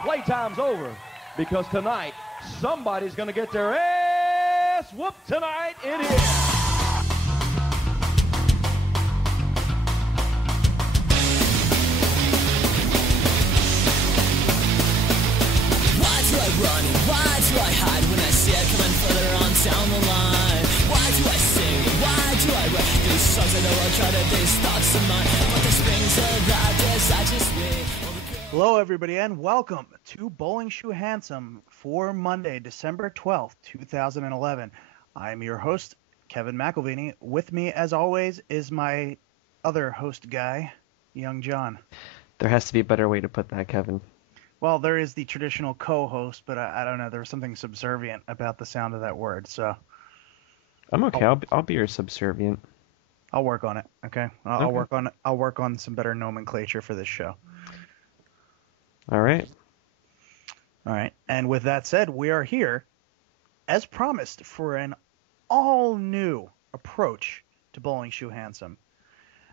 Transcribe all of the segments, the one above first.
Playtime's over because tonight somebody's going to get their ass whooped tonight in here. Why do I run and why do I hide when I see it coming further on down the line? Why do I sing and why do I write these songs? I know I'll try to these thoughts of mine, but the springs arrived as I just wait. Hello, everybody, and welcome to Bowling Shoe Handsome for Monday, December 12th, 2011. I'm your host, Kevin McElvaney. With me, as always, is my other host guy, Young John. There has to be a better way to put that, Kevin. Well, there is the traditional co-host, but I don't know. There was something subservient about the sound of that word, so... I'm okay. I'll be your subservient. I'll work on it, okay? I'll work on some better nomenclature for this show. All right. All right. And with that said, we are here, as promised, for an all-new approach to Bowling Shoe Handsome.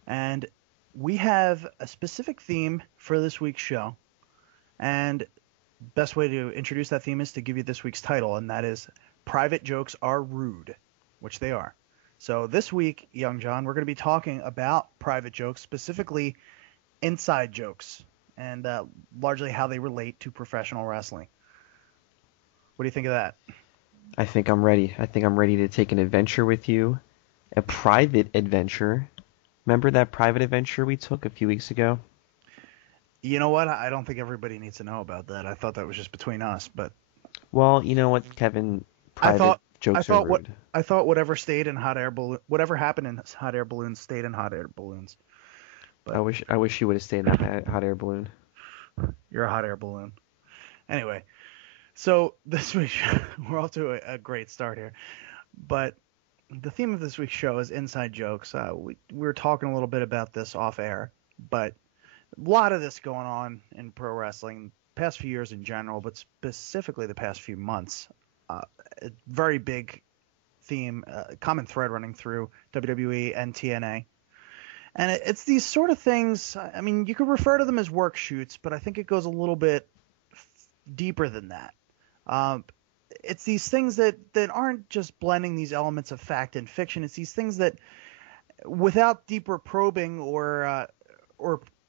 And we have a specific theme for this week's show. And best way to introduce that theme is to give you this week's title, and that is Private Jokes Are Rude, which they are. So this week, Young John, we're going to be talking about private jokes, specifically inside jokes, and largely how they relate to professional wrestling. What do you think of that? I think I'm ready. I think I'm ready to take an adventure with you. A private adventure. Remember that private adventure we took a few weeks ago? You know what? I don't think everybody needs to know about that. I thought that was just between us, but... Well, you know what, Kevin? Private jokes are rude. I thought whatever stayed in hot air balloon... Whatever happened in hot air balloons stayed in hot air balloons. But I wish you would have stayed in that hot air balloon. You're a hot air balloon. Anyway, so this week we're off to a great start here. But the theme of this week's show is inside jokes. We were talking a little bit about this off air, but a lot of this going on in pro wrestling, past few years in general, but specifically the past few months. A very big theme, common thread running through WWE and TNA. And it's these sort of things, I mean, you could refer to them as work shoots, but I think it goes a little bit deeper than that. It's these things that aren't just blending these elements of fact and fiction. It's these things that, without deeper probing or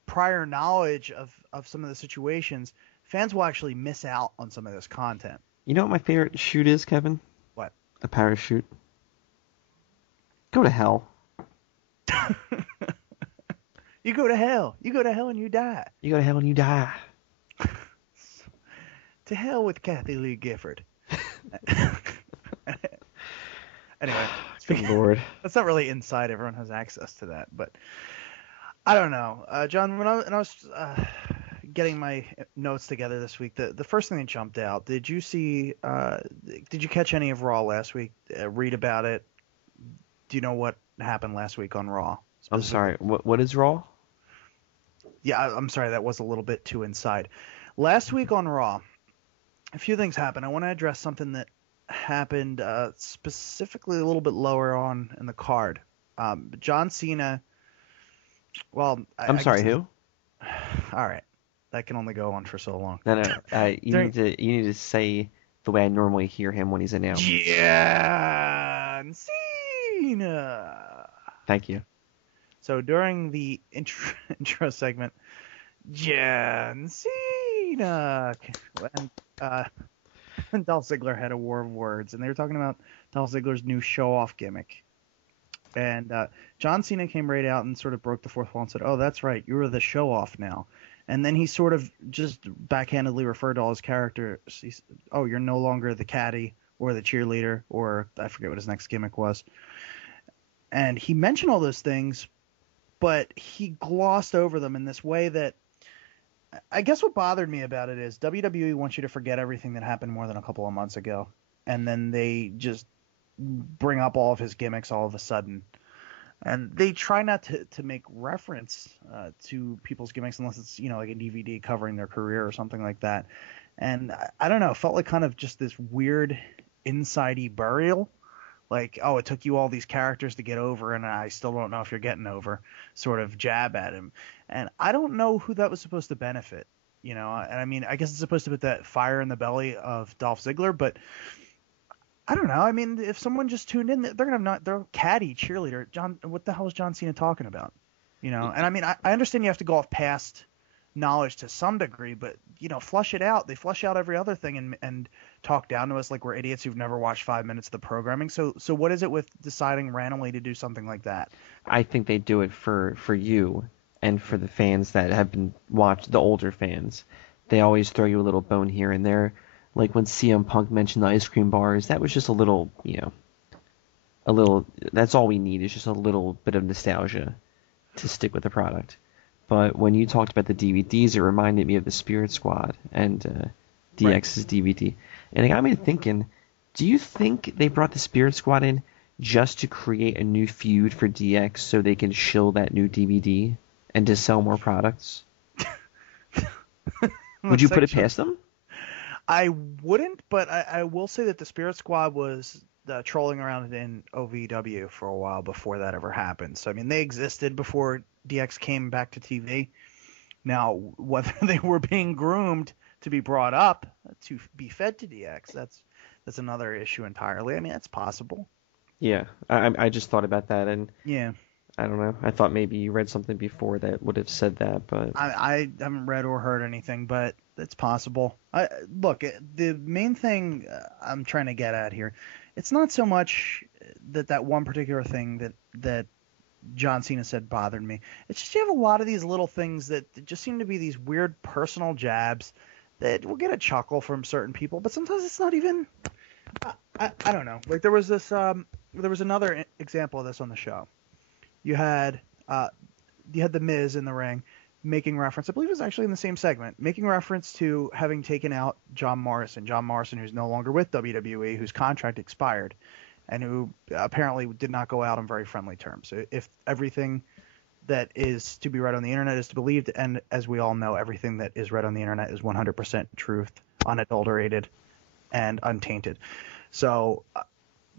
prior knowledge of some of the situations, fans will actually miss out on some of this content. You know what my favorite shoot is, Kevin? What? A parachute. Go to hell. You go to hell. You go to hell and you die. You go to hell and you die. To hell with Kathy Lee Gifford. Anyway, Good Lord. That's not really inside. Everyone has access to that, but I don't know. John, when I was getting my notes together this week, the first thing that jumped out, did you catch any of Raw last week? Read about it? Do you know what happened last week on Raw? I'm sorry. What is Raw? Yeah, I'm sorry. That was a little bit too inside. Last week on Raw, a few things happened. I want to address something that happened specifically a little bit lower on in the card. John Cena. Well, I'm sorry. Who? All right, that can only go on for so long. No. You need to say the way I normally hear him when he's announced. John Cena. Thank you. So during the intro segment, John Cena and Dolph Ziggler had a war of words, and they were talking about Dolph Ziggler's new show-off gimmick. And John Cena came right out and sort of broke the fourth wall and said, "Oh, that's right, you're the show-off now." And then he sort of just backhandedly referred to all his characters. "Oh, you're no longer the caddy or the cheerleader," or I forget what his next gimmick was. And he mentioned all those things, but he glossed over them in this way that I guess what bothered me about it is WWE wants you to forget everything that happened more than a couple of months ago, and then they just bring up all of his gimmicks all of a sudden. And they try not to make reference to people's gimmicks unless it's, like a DVD covering their career or something like that. And I don't know, it felt like kind of just this weird inside-y burial. Like, oh, it took you all these characters to get over, and I still don't know if you're getting over, sort of jab at him. And I don't know who that was supposed to benefit. And I mean, I guess it's supposed to put that fire in the belly of Dolph Ziggler, but I don't know. I mean, if someone just tuned in, they're catty cheerleader. John, what the hell is John Cena talking about? And I mean, I understand you have to go off past knowledge to some degree, but flush it out. They flush out every other thing and talk down to us like we're idiots who've never watched 5 minutes of the programming. So what is it with deciding randomly to do something like that? I think they do it for you and for the fans that have been watched, the older fans. They always throw you a little bone here and there. Like when CM Punk mentioned the ice cream bars, that was just a little, that's all we need is just a little bit of nostalgia to stick with the product. But when you talked about the DVDs, it reminded me of the Spirit Squad and DX's DVD. And it got me thinking, do you think they brought the Spirit Squad in just to create a new feud for DX so they can shill that new DVD and to sell more products? Would you put it past them? I wouldn't, but I will say that the Spirit Squad was trolling around in OVW for a while before that ever happened. So, I mean, they existed before DX came back to TV. Now, whether they were being groomed to be brought up to be fed to DX, that's another issue entirely. I mean, that's possible. Yeah, I just thought about that, and yeah, I don't know. I thought maybe you read something before that would have said that, but I haven't read or heard anything, but it's possible. Look, the main thing I'm trying to get at here, it's not so much that one particular thing that John Cena said bothered me. It's just you have a lot of these little things that just seem to be these weird personal jabs that will get a chuckle from certain people, but sometimes it's not even. I don't know. Like there was another example of this on the show. You had the Miz in the ring making reference, I believe it was actually in the same segment, making reference to having taken out John Morrison, who's no longer with WWE, whose contract expired, and who apparently did not go out on very friendly terms. If everything that is to be read on the internet is to be believed, and as we all know, everything that is read on the internet is 100% truth, unadulterated, and untainted. So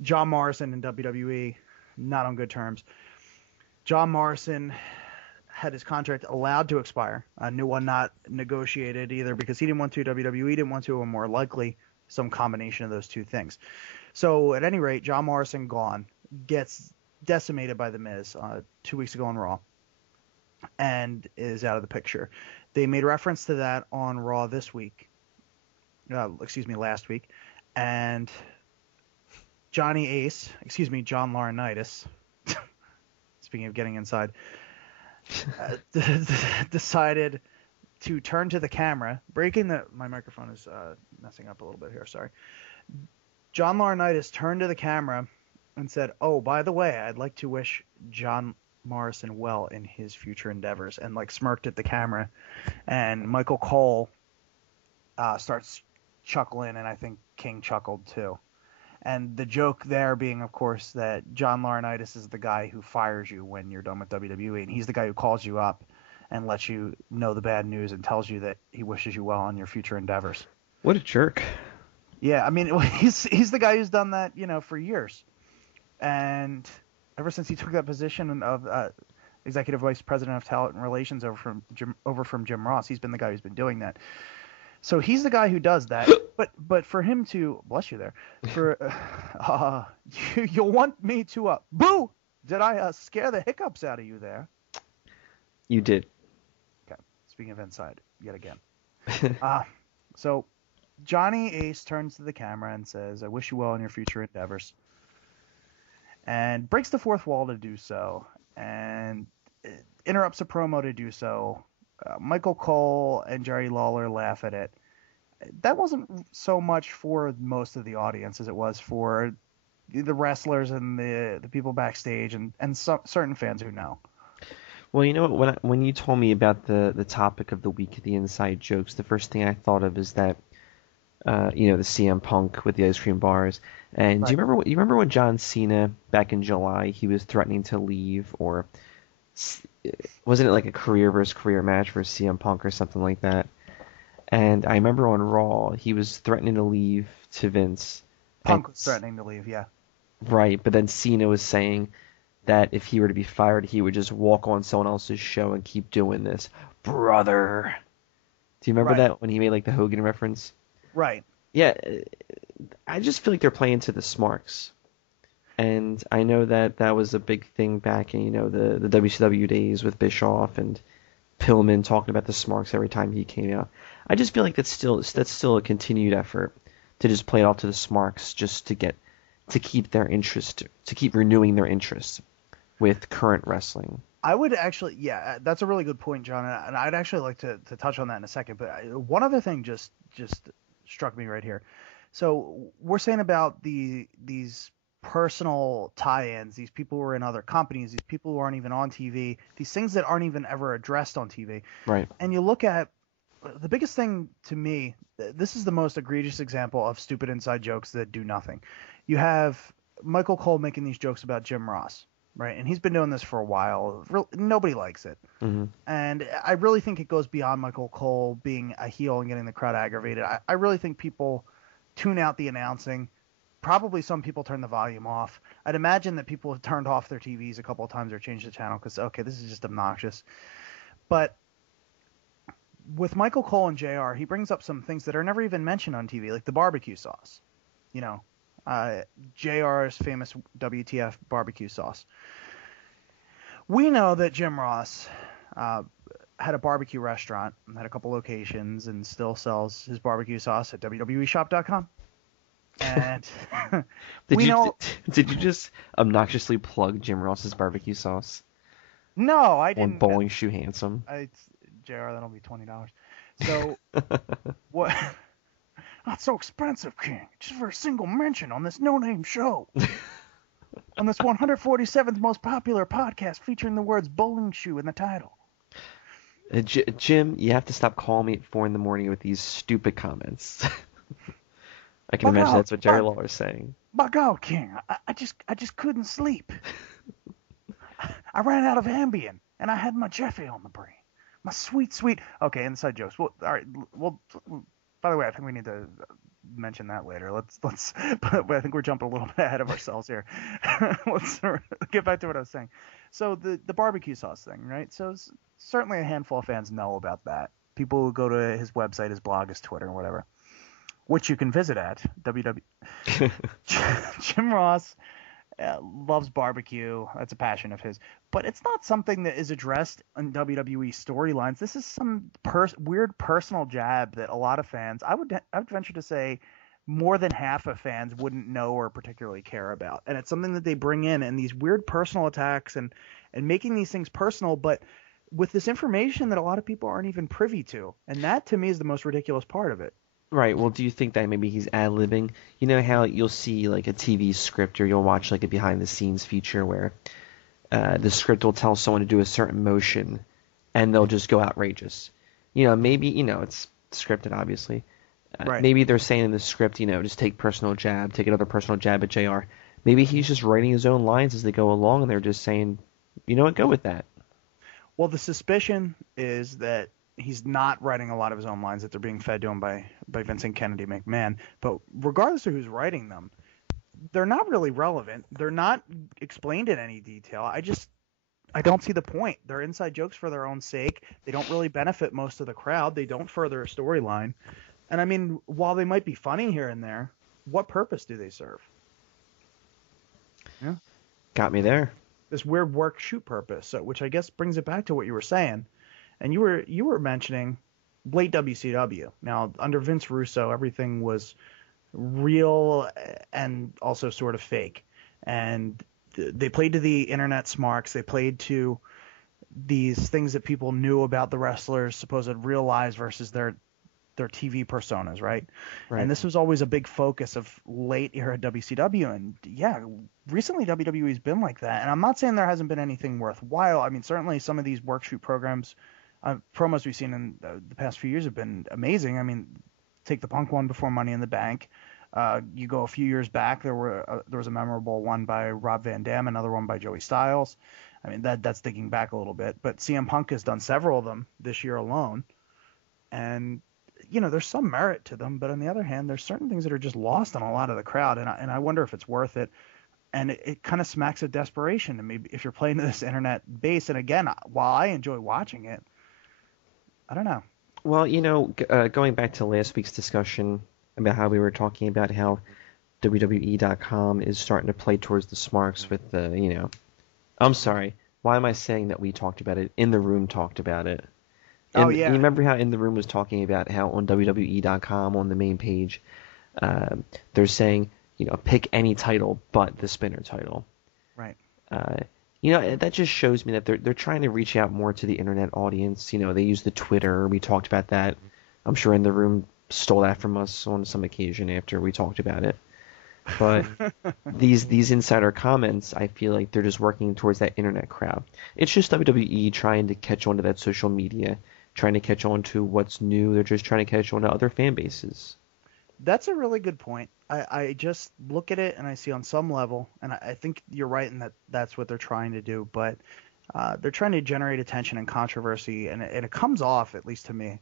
John Morrison and WWE, not on good terms. John Morrison had his contract allowed to expire, a new one not negotiated either because he didn't want to, WWE didn't want to, or more likely some combination of those two things. So at any rate, John Morrison gone, gets decimated by The Miz 2 weeks ago on Raw, and is out of the picture. They made reference to that on Raw last week, and John Laurinaitis, speaking of getting inside, decided to turn to the camera, my microphone is messing up a little bit here, sorry. John Laurinaitis turned to the camera and said, "Oh, by the way, I'd like to wish John Morrison well in his future endeavors," and smirked at the camera. And Michael Cole starts chuckling, and I think King chuckled too. And the joke there being, of course, that John Laurinaitis is the guy who fires you when you're done with WWE, and he's the guy who calls you up and lets you know the bad news and tells you that he wishes you well on your future endeavors. What a jerk. Yeah, I mean, he's the guy who's done that, for years. And ever since he took that position of Executive Vice President of Talent and Relations over from Jim Ross, he's been the guy who's been doing that. So he's the guy who does that, but for him to, bless you there, you'll want me to, boo! Did I scare the hiccups out of you there? You did. Okay, speaking of inside, yet again. So Johnny Ace turns to the camera and says, "I wish you well in your future endeavors," and breaks the fourth wall to do so, and interrupts a promo to do so. Michael Cole and Jerry Lawler laugh at it. That wasn't so much for most of the audience as it was for the wrestlers and the people backstage and certain fans who know. Well, you know what? When you told me about the topic of the week, the inside jokes, the first thing I thought of is that, the CM Punk with the ice cream bars. And right. Do you remember when John Cena back in July he was threatening to leave, or wasn't it like a career versus career match for CM Punk or something like that? And I remember on Raw, he was threatening to leave to Vince. Punk was threatening to leave, yeah. Right, but then Cena was saying that if he were to be fired, he would just walk on someone else's show and keep doing this. Brother! Do you remember Right. that when he made like the Hogan reference? Right. Yeah, I just feel like they're playing to the smarks. And I know that that was a big thing back in, the WCW days with Bischoff and Pillman talking about the smarks every time he came out. I just feel like that's still a continued effort to just play it off to the smarks just to keep their interest, to keep renewing their interest with current wrestling. I would actually, yeah, that's a really good point, John, and I'd actually like to touch on that in a second. But one other thing just struck me right here. So we're saying about these personal tie-ins, these people who are in other companies, these people who aren't even on TV, these things that aren't even ever addressed on TV. Right. And you look at the biggest thing to me, this is the most egregious example of stupid inside jokes that do nothing. You have Michael Cole making these jokes about Jim Ross, right? And he's been doing this for a while. Nobody likes it. Mm-hmm. And I really think it goes beyond Michael Cole being a heel and getting the crowd aggravated. I really think people tune out the announcing. Probably some people turn the volume off. I'd imagine that people have turned off their TVs a couple of times or changed the channel because, okay, this is just obnoxious. But with Michael Cole and JR, he brings up some things that are never even mentioned on TV, like the barbecue sauce. JR's famous WTF barbecue sauce. We know that Jim Ross had a barbecue restaurant, had a couple locations, and still sells his barbecue sauce at WWEshop.com. And Did you just obnoxiously plug Jim Ross's barbecue sauce No, I on didn't. Bowling Shoe Handsome? JR, that'll be $20. So what? Not so expensive, King. Just for a single mention on this no-name show. On this 147th most popular podcast featuring the words bowling shoe in the title. Jim, you have to stop calling me at 4 a.m. with these stupid comments. I can imagine that's what Jerry Lawler's saying. By God, King, I just couldn't sleep. I ran out of Ambien, and I had my Jeffy on the brain. My sweet. Okay, inside jokes. Well, all right. Well, by the way, I think we need to mention that later. Let's. But I think we're jumping a little bit ahead of ourselves here. Let's get back to what I was saying. So the barbecue sauce thing, right? So certainly a handful of fans know about that. People who go to his website, his blog, his Twitter, whatever, which you can visit at www. Jim Ross loves barbecue. That's a passion of his. But it's not something that is addressed in WWE storylines. This is some weird personal jab that a lot of fans, I would venture to say, more than half of fans wouldn't know or particularly care about. And it's something that they bring in, and these weird personal attacks and making these things personal, but with this information that a lot of people aren't even privy to. And that, to me, is the most ridiculous part of it. Right. Well, do you think that maybe he's ad-libbing? You know how you'll see like a TV script, or you'll watch like a behind-the-scenes feature where the script will tell someone to do a certain motion, and they'll just go outrageous. Maybe it's scripted, obviously. Right. Maybe they're saying in the script, just take another personal jab at JR. Maybe he's just writing his own lines as they go along, and they're just saying, go with that. Well, the suspicion is that he's not writing a lot of his own lines, that they're being fed to him by Vincent Kennedy McMahon. But regardless of who's writing them, they're not really relevant. They're not explained in any detail. I don't see the point. They're inside jokes for their own sake. They don't really benefit most of the crowd. They don't further a storyline. And I mean, while they might be funny here and there, what purpose do they serve? Yeah. Got me there. This weird work shoot purpose, which I guess brings it back to what you were saying. And you were mentioning late WCW. Now, under Vince Russo, everything was real and also sort of fake. And they played to the internet smarks. They played to these things that people knew about the wrestlers, supposed real lives versus their TV personas, right? And this was always a big focus of late era WCW. And yeah, recently WWE's been like that. And I'm not saying there hasn't been anything worthwhile. I mean, certainly some of these work shoot programs, promos we've seen in the past few years have been amazing. I mean, take the Punk one before Money in the Bank. You go a few years back, there was a memorable one by Rob Van Dam, another one by Joey Styles. I mean, that's digging back a little bit. But CM Punk has done several of them this year alone. And there's some merit to them, but on the other hand, there's certain things that are just lost on a lot of the crowd, and I wonder if it's worth it. And it kind of smacks of desperation to me if you're playing to this internet base. And again, while I enjoy watching it, I don't know. Well, going back to last week's discussion about how we were talking about how WWE.com is starting to play towards the smarks with the. I'm sorry. Why am I saying that we talked about it? In the Room talked about it. Oh, And yeah. you remember how In the Room was talking about how on WWE.com on the main page, they're saying, pick any title but the spinner title. Right. That just shows me that they're trying to reach out more to the internet audience. They use the Twitter. We talked about that. I'm sure In the Room stole that from us on some occasion after we talked about it. But these insider comments, I feel like they're just working towards that internet crowd. It's just WWE trying to catch on to that social media, trying to catch on to what's new. They're just trying to catch on to other fan bases. That's a really good point. I just look at it and I see on some level, and I think you're right in that that's what they're trying to do, but they're trying to generate attention and controversy, and it comes off, at least to me,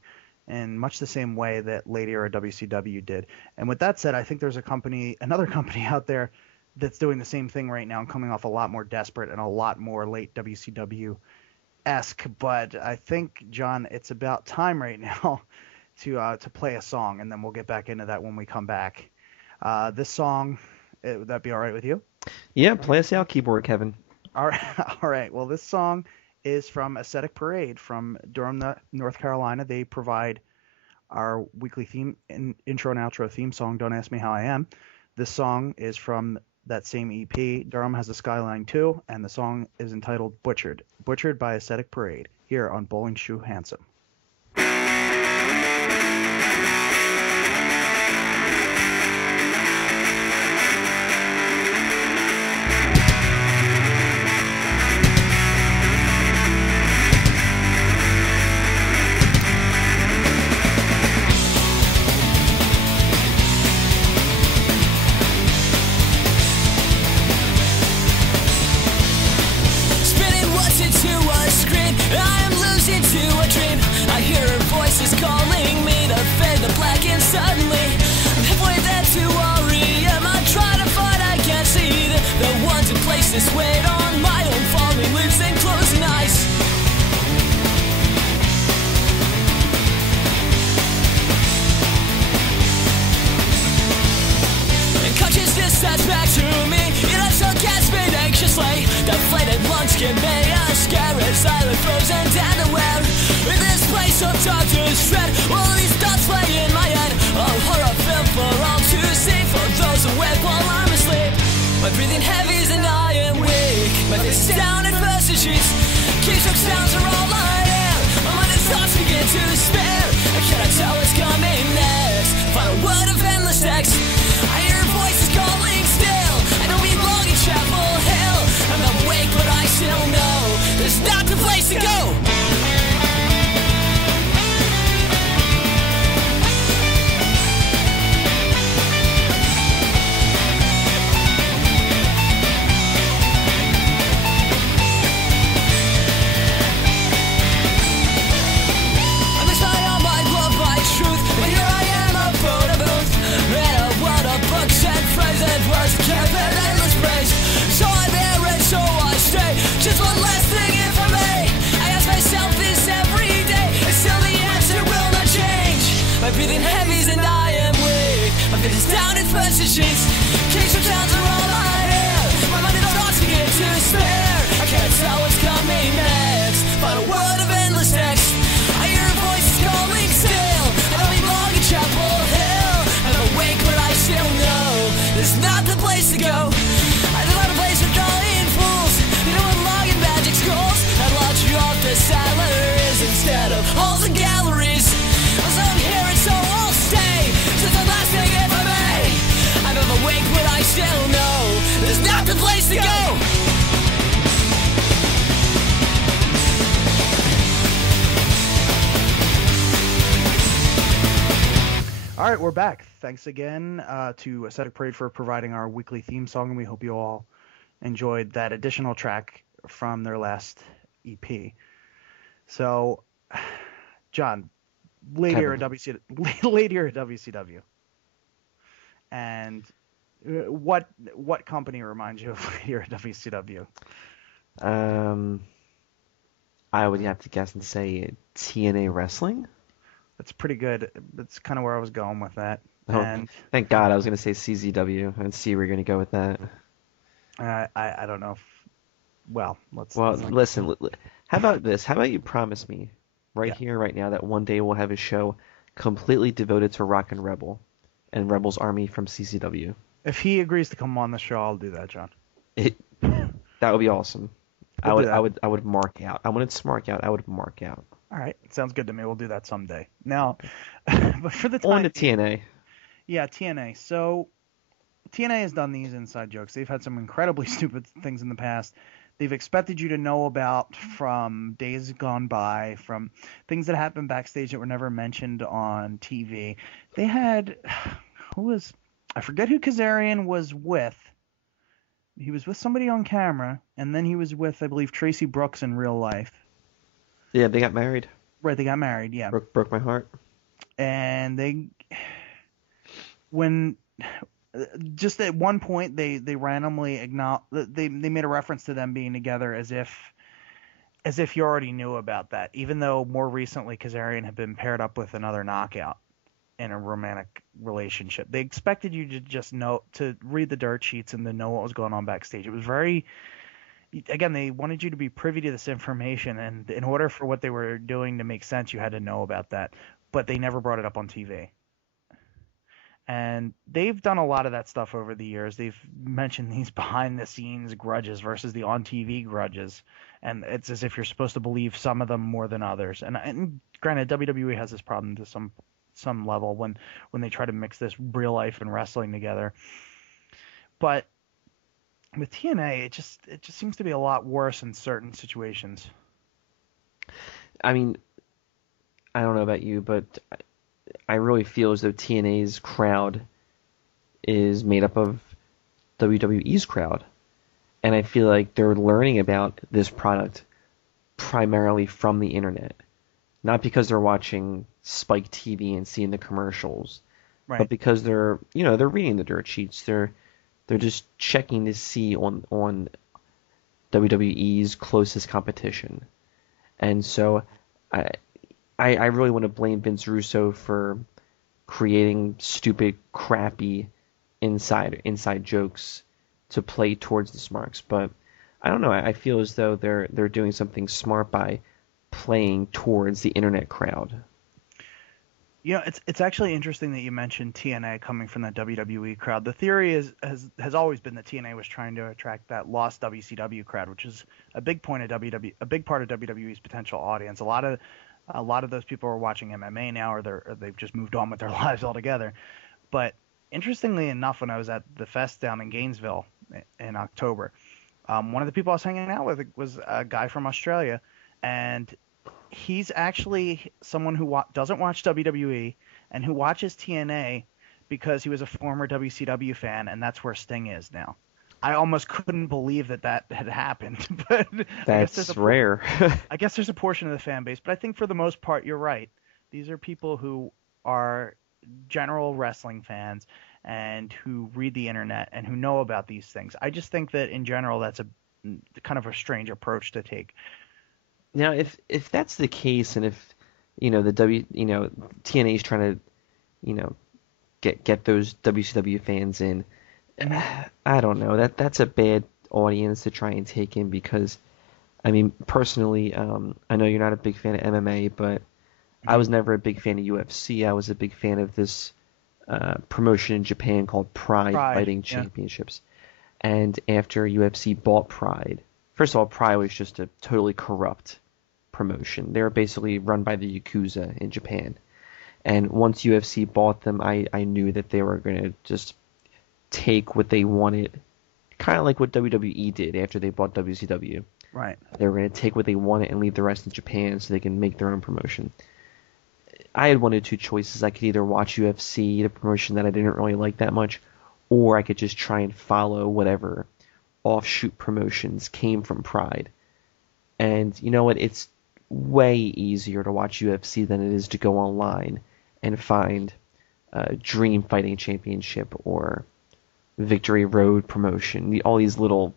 in much the same way that late era WCW did. And with that said, I think there's another company out there that's doing the same thing right now and coming off a lot more desperate and a lot more late WCW-esque. But I think, John, it's about time right now to play a song, and then we'll get back into that when we come back. This song, would that be all right with you? Yeah, play us out, keyboard Kevin. All right. All right. Well, this song is from Ascetic Parade from Durham, North Carolina. They provide our weekly theme, intro and outro theme song, Don't Ask Me How I Am. This song is from that same EP. Durham has a Skyline too, and the song is entitled Butchered. Butchered by Ascetic Parade, here on Bowling Shoe Handsome. This weight on my own falling lips and closing eyes. And consciousness that's back to me. It also gasping anxiously. Deflated lungs give me a scare as silent frozen down the well. In this place of darkness dread, all these thoughts play in my head. A horror film for all to see, for those awake while I'm asleep. My breathing heavies and I am weak. My face is down and first the sheets. Keystroke sounds are all I am. My mind and thoughts begin to despair. I cannot tell what's coming next. Final word of endless text. I hear voices calling still. I don't belong in Chapel Hill. I'm not awake but I still know there's not the place to go. Just one last thing if I may. I ask myself this every day, and still the answer will not change. My breathing heavies and I am weak. My feet is down in first the sheets. Kings from towns are all I have. My mind and thoughts begin to spare. I can't tell what's coming next. Final word of endless text. I hear voices calling still. I don't belong in Chapel Hill. I'm awake but I still know there's not the place to go. There's not a place for drawing fools. I'd launch you off the salaries instead of halls and galleries. So I'm here and so I'll stay. Since the last thing if I may. I'm awake but I still know there's not the place to go. All right, we're back. Thanks again to Ascetic Parade for providing our weekly theme song, and we hope you all enjoyed that additional track from their last EP. So, John, late era WCW, and what company reminds you of late era WCW? I would have to guess and say TNA Wrestling. That's pretty good. That's kind of where I was going with that. Oh, And thank God I was going to say CZW and see where you're going to go with that. I don't know if, well, Well, let's not get listen, how about this? How about you promise me right yeah. here, right now, that one day we'll have a show completely devoted to Rock and Rebel and Rebel's Army from CCW? If he agrees to come on the show, I'll do that, John. It That would be awesome. We'll do that. I would mark out. I wouldn't smark out. I would mark out. All right, sounds good to me. We'll do that someday. Now, but for the time, On to TNA. yeah, TNA. So TNA has done these inside jokes. They've had some incredibly stupid things in the past. They've expected you to know about from days gone by, from things that happened backstage that were never mentioned on TV. They had, I forget who Kazarian was with. He was with somebody on camera, and then he was with, I believe, Tracy Brooks in real life. Yeah, they got married. Right, they got married, yeah. Broke my heart. And just at one point, they randomly they made a reference to them being together as if you already knew about that, even though more recently Kazarian had been paired up with another knockout in a romantic relationship. They expected you to just know, to read the dirt sheets and to know what was going on backstage. It was very, again, they wanted you to be privy to this information, and in order for what they were doing to make sense, you had to know about that. But they never brought it up on TV. And they've done a lot of that stuff over the years. They've mentioned these behind-the-scenes grudges versus the on-TV grudges, and it's as if you're supposed to believe some of them more than others. And granted, WWE has this problem to some level when they try to mix this real life and wrestling together. But with TNA, it just seems to be a lot worse in certain situations. I mean, I don't know about you, but I really feel as though TNA's crowd is made up of WWE's crowd. And I feel like they're learning about this product primarily from the internet. Not because they're watching Spike TV and seeing the commercials, Right. but because they're reading the dirt sheets. They're just checking to see on WWE's closest competition. And so I really want to blame Vince Russo for creating stupid, crappy inside jokes to play towards the smarks. But I don't know. I feel as though they're doing something smart by playing towards the internet crowd. You know, it's actually interesting that you mentioned TNA coming from the WWE crowd. The theory has always been that TNA was trying to attract that lost WCW crowd, which is a big part of WWE's potential audience. A lot of those people are watching MMA now, or they've just moved on with their lives altogether. But interestingly enough, when I was at the fest down in Gainesville in October, one of the people I was hanging out with was a guy from Australia, and he's actually someone who doesn't watch WWE and who watches TNA because he was a former WCW fan, and that's where Sting is now. I almost couldn't believe that had happened, but That's rare. I guess there's a portion of the fan base, but I think for the most part, you're right. These are people who are general wrestling fans and who read the internet and who know about these things. I just think that in general, that's a kind of a strange approach to take. Now, if that's the case, and if TNA is trying to get those WCW fans in, I don't know, that's a bad audience to try and take in, because I mean, personally, I know you're not a big fan of MMA, but I was never a big fan of UFC. I was a big fan of this promotion in Japan called Pride Fighting Championships. And after UFC bought Pride, first of all, Pride was just a totally corrupt promotion. They were basically run by the Yakuza in Japan. And once UFC bought them, I knew that they were going to just take what they wanted, kind of like what WWE did after they bought WCW. Right. They were going to take what they wanted and leave the rest in Japan so they can make their own promotion. I had one of two choices. I could either watch UFC, the promotion that I didn't really like that much, or I could just try and follow whatever offshoot promotions came from Pride. And you know what? It's way easier to watch UFC than it is to go online and find Dream Fighting Championship or Victory Road promotion, all these little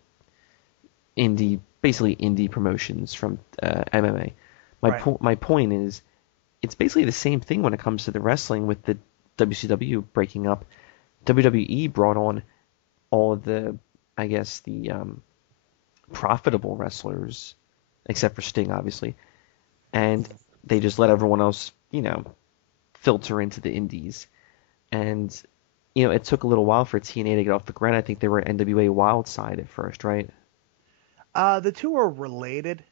basically indie promotions from MMA. My point is, it's basically the same thing when it comes to the wrestling with the WCW breaking up. WWE brought on all of the, I guess, the profitable wrestlers, except for Sting, obviously, and they just let everyone else, filter into the indies. And, it took a little while for TNA to get off the ground. I think they were NWA Wildside at first, right? The two are related.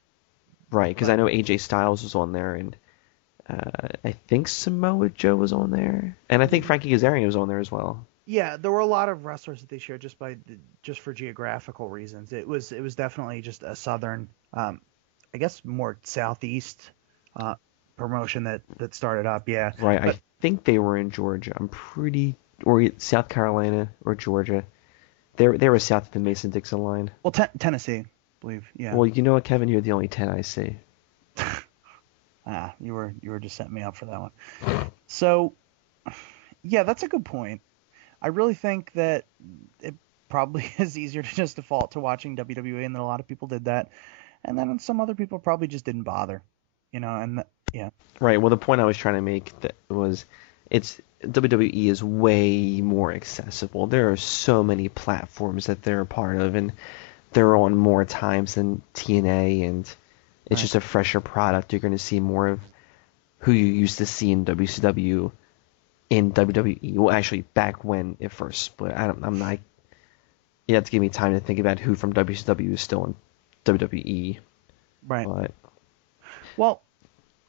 Right, because I know AJ Styles was on there, and I think Samoa Joe was on there, and I think Frankie Kazarian was on there as well. Yeah, there were a lot of wrestlers that they shared just for geographical reasons. It was definitely just a southern, I guess more southeast promotion that started up. Yeah, Right, I think they were in Georgia. Or South Carolina or Georgia. They were south of the Mason-Dixon line. Well, Tennessee, I believe. Yeah. Well, you know what, Kevin? You're the only 10 I see. You were just setting me up for that one. So, yeah, that's a good point. I really think that it probably is easier to just default to watching WWE, and that a lot of people did that, and then some other people probably just didn't bother, yeah. Right. Well, the point I was trying to make was, WWE is way more accessible. There are so many platforms that they're a part of, and they're on more times than TNA, and it's just a fresher product. You're going to see more of who you used to see in WCW in WWE. Well, actually, back when it first split. I'm not. You have to give me time to think about who from WCW is still in WWE. Right. But, well,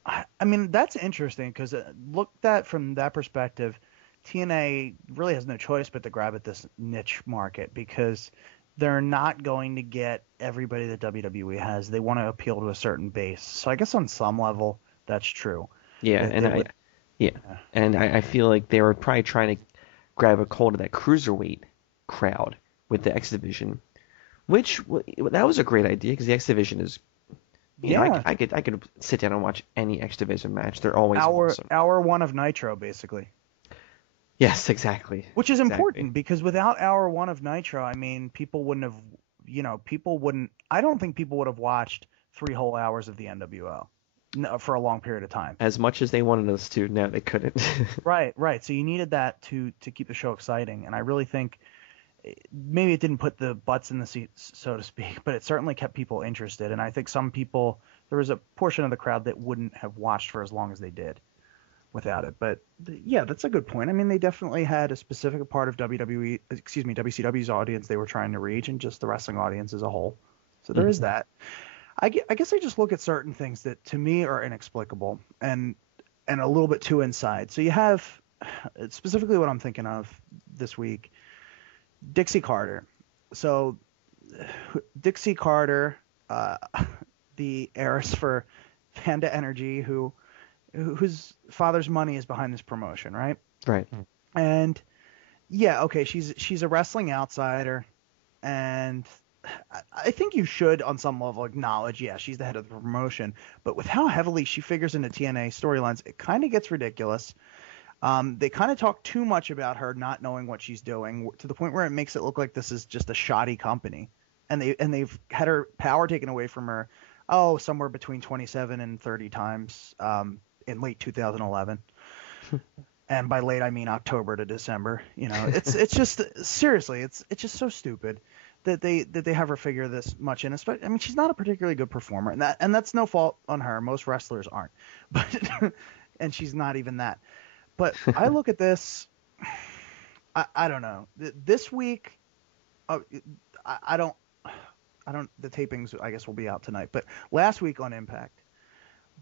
I mean, that's interesting because looked at from that perspective, TNA really has no choice but to grab at this niche market because they're not going to get everybody that WWE has. They want to appeal to a certain base. So I guess on some level, that's true. Yeah, and I feel like they were probably trying to grab a hold of that cruiserweight crowd with the X Division, which that was a great idea because the X Division is, I could sit down and watch any X Division match. They're always awesome. Hour one of Nitro, basically. Yes, exactly. Which is important because without hour one of Nitro, I mean, people wouldn't have, I don't think people would have watched 3 whole hours of the NWO for a long period of time. As much as they wanted us to, no, they couldn't. Right. So you needed that to keep the show exciting. And I really think maybe it didn't put the butts in the seats, so to speak, but it certainly kept people interested. And I think there was a portion of the crowd that wouldn't have watched for as long as they did without it. But yeah, that's a good point. I mean, they definitely had a specific part of WCW's audience they were trying to reach, and just the wrestling audience as a whole. So there is that. I guess I just look at certain things that to me are inexplicable and a little bit too inside. So you have specifically what I'm thinking of this week, Dixie Carter. So Dixie Carter, the heiress for Panda Energy, whose father's money is behind this promotion, right? Right. And yeah, okay, she's a wrestling outsider, and I think you should on some level acknowledge, yeah, she's the head of the promotion, but with how heavily she figures into TNA storylines, it kind of gets ridiculous. They kind of talk too much about her not knowing what she's doing to the point where it makes it look like this is just a shoddy company, and they've had her power taken away from her. Somewhere between 27 and 30 times in late 2011. And by late, I mean October to December. It's just seriously, it's just so stupid that they have her figure this much in. I mean, she's not a particularly good performer, and that's no fault on her. Most wrestlers aren't, but and she's not even that. But I look at this, I don't know. This week, I don't. The tapings, I guess, will be out tonight. But last week on Impact,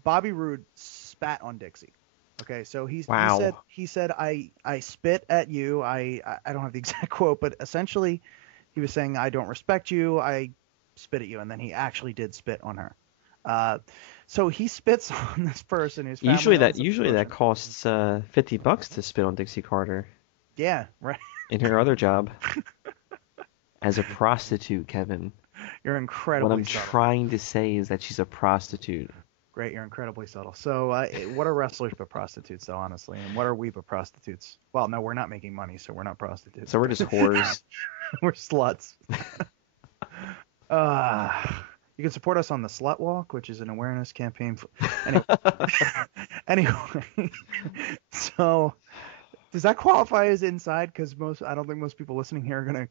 Bobby Roode spat on Dixie. Okay, so he said I spit at you. I don't have the exact quote, but essentially he was saying I don't respect you. I spit at you, and then he actually did spit on her. So he spits on this person who's usually that costs $50 to spit on Dixie Carter. Yeah, right. In her other job as a prostitute, Kevin. You're incredibly What I'm subtle. trying to say is that she's a prostitute. Great, you're incredibly subtle. So what are wrestlers but prostitutes, though, honestly? And what are we but prostitutes? Well, no, we're not making money, so we're not prostitutes. So we're just whores. We're sluts. You can support us on the Slut Walk, which is an awareness campaign. Anyway, anyway, so does that qualify as inside? Because I don't think most people listening here are gonna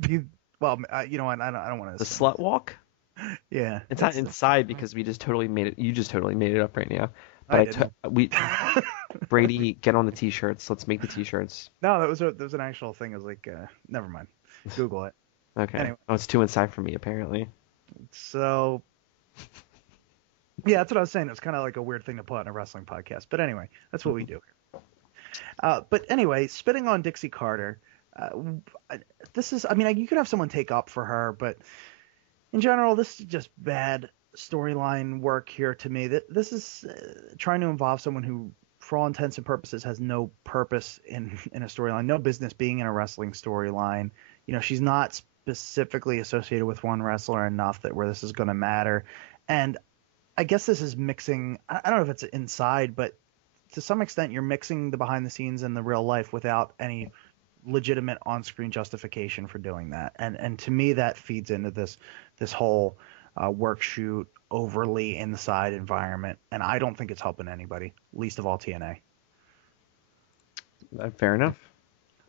be. Well, you know what? I don't want to. The Slut Walk? Yeah. It's not inside because we just totally made it. You just totally made it up right now. But we Brady, get on the t-shirts. Let's make the t-shirts. No, that was an actual thing. It was like, never mind. Google it. Okay. Anyway. Oh, it's too inside for me apparently. So, yeah, that's what I was saying. It's kind of like a weird thing to put on a wrestling podcast. But anyway, that's what we do here. But anyway, spitting on Dixie Carter. This is, I mean, you could have someone take up for her, but in general, this is just bad storyline work here to me. This is trying to involve someone who, for all intents and purposes, has no purpose in a storyline, no business being in a wrestling storyline. You know, she's not specifically associated with one wrestler enough that where this is going to matter. And I guess this is mixing, I don't know if it's inside, but to some extent you're mixing the behind the scenes and the real life without any legitimate on-screen justification for doing that. And to me that feeds into this whole work shoot, overly inside environment, and I don't think it's helping anybody, least of all TNA. Fair enough.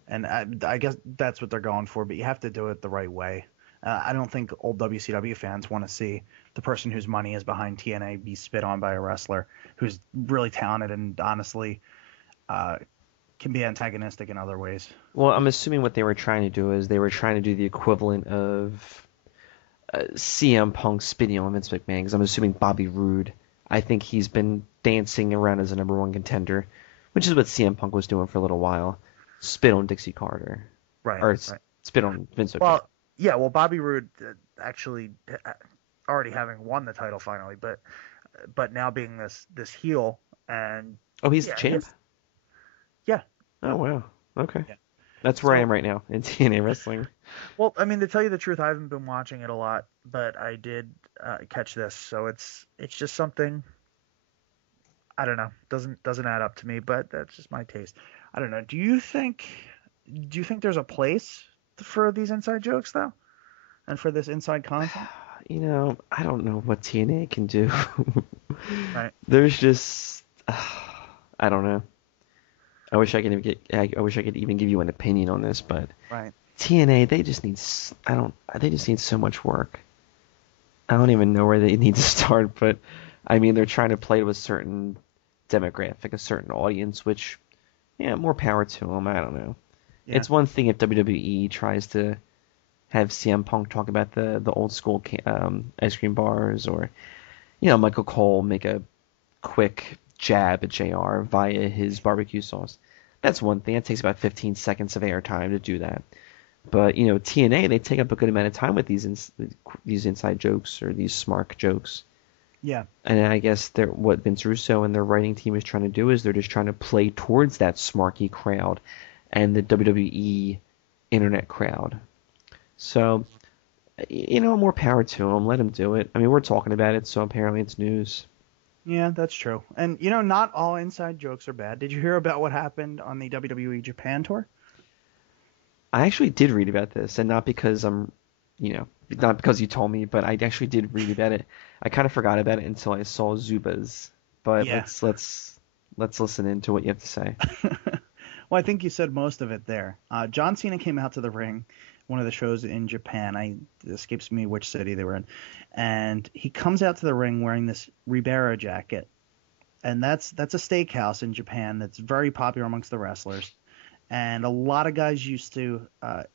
And I guess that's what they're going for, but you have to do it the right way. I don't think old WCW fans want to see the person whose money is behind TNA be spit on by a wrestler who's really talented and honestly can be antagonistic in other ways. Well, I'm assuming what they were trying to do is they were trying to do the equivalent of CM Punk spitting on Vince McMahon, because I'm assuming Bobby Roode, I think he's been dancing around as a number one contender, which is what CM Punk was doing for a little while. Spit on Dixie Carter. Right. Or right. spit on Vince McMahon. Well, yeah, Bobby Roode actually already having won the title finally, but now being this heel, and oh, he's the champ? Yeah. Oh, wow. Okay. Yeah. That's where I am right now in TNA wrestling. Well, I mean, to tell you the truth, I haven't been watching it a lot, but I did catch this, so it's just something, I don't know, doesn't add up to me, but that's just my taste. I don't know. Do you think there's a place for these inside jokes though, and for this inside content? You know, I don't know what TNA can do. Right. There's just, I don't know. I wish I could even give you an opinion on this, but right. TNA, they just need so much work. I don't even know where they need to start, but I mean, they're trying to play to a certain demographic, a certain audience, which, yeah, more power to them. I don't know. Yeah. It's one thing if WWE tries to have CM Punk talk about the old school ice cream bars, or, you know, Michael Cole make a quick jab at JR via his barbecue sauce. That's one thing. It takes about 15 seconds of airtime to do that. But, you know, TNA, they take up a good amount of time with these inside jokes or these smart jokes. Yeah. And I guess what Vince Russo and their writing team is trying to do is they're just trying to play towards that smarky crowd and the WWE internet crowd. So, you know, more power to them. Let them do it. I mean, we're talking about it, so apparently it's news. Yeah, that's true. And, you know, not all inside jokes are bad. Did you hear about what happened on the WWE Japan tour? I actually did read about this, and not because not because you told me, but I actually did read about it. I kind of forgot about it until I saw Zuba's. But yeah. let's listen into what you have to say. Well, I think you said most of it there. John Cena came out to the ring, one of the shows in Japan. It escapes me which city they were in. And he comes out to the ring wearing this Ribera jacket. And that's a steakhouse in Japan that's very popular amongst the wrestlers. And a lot of guys used to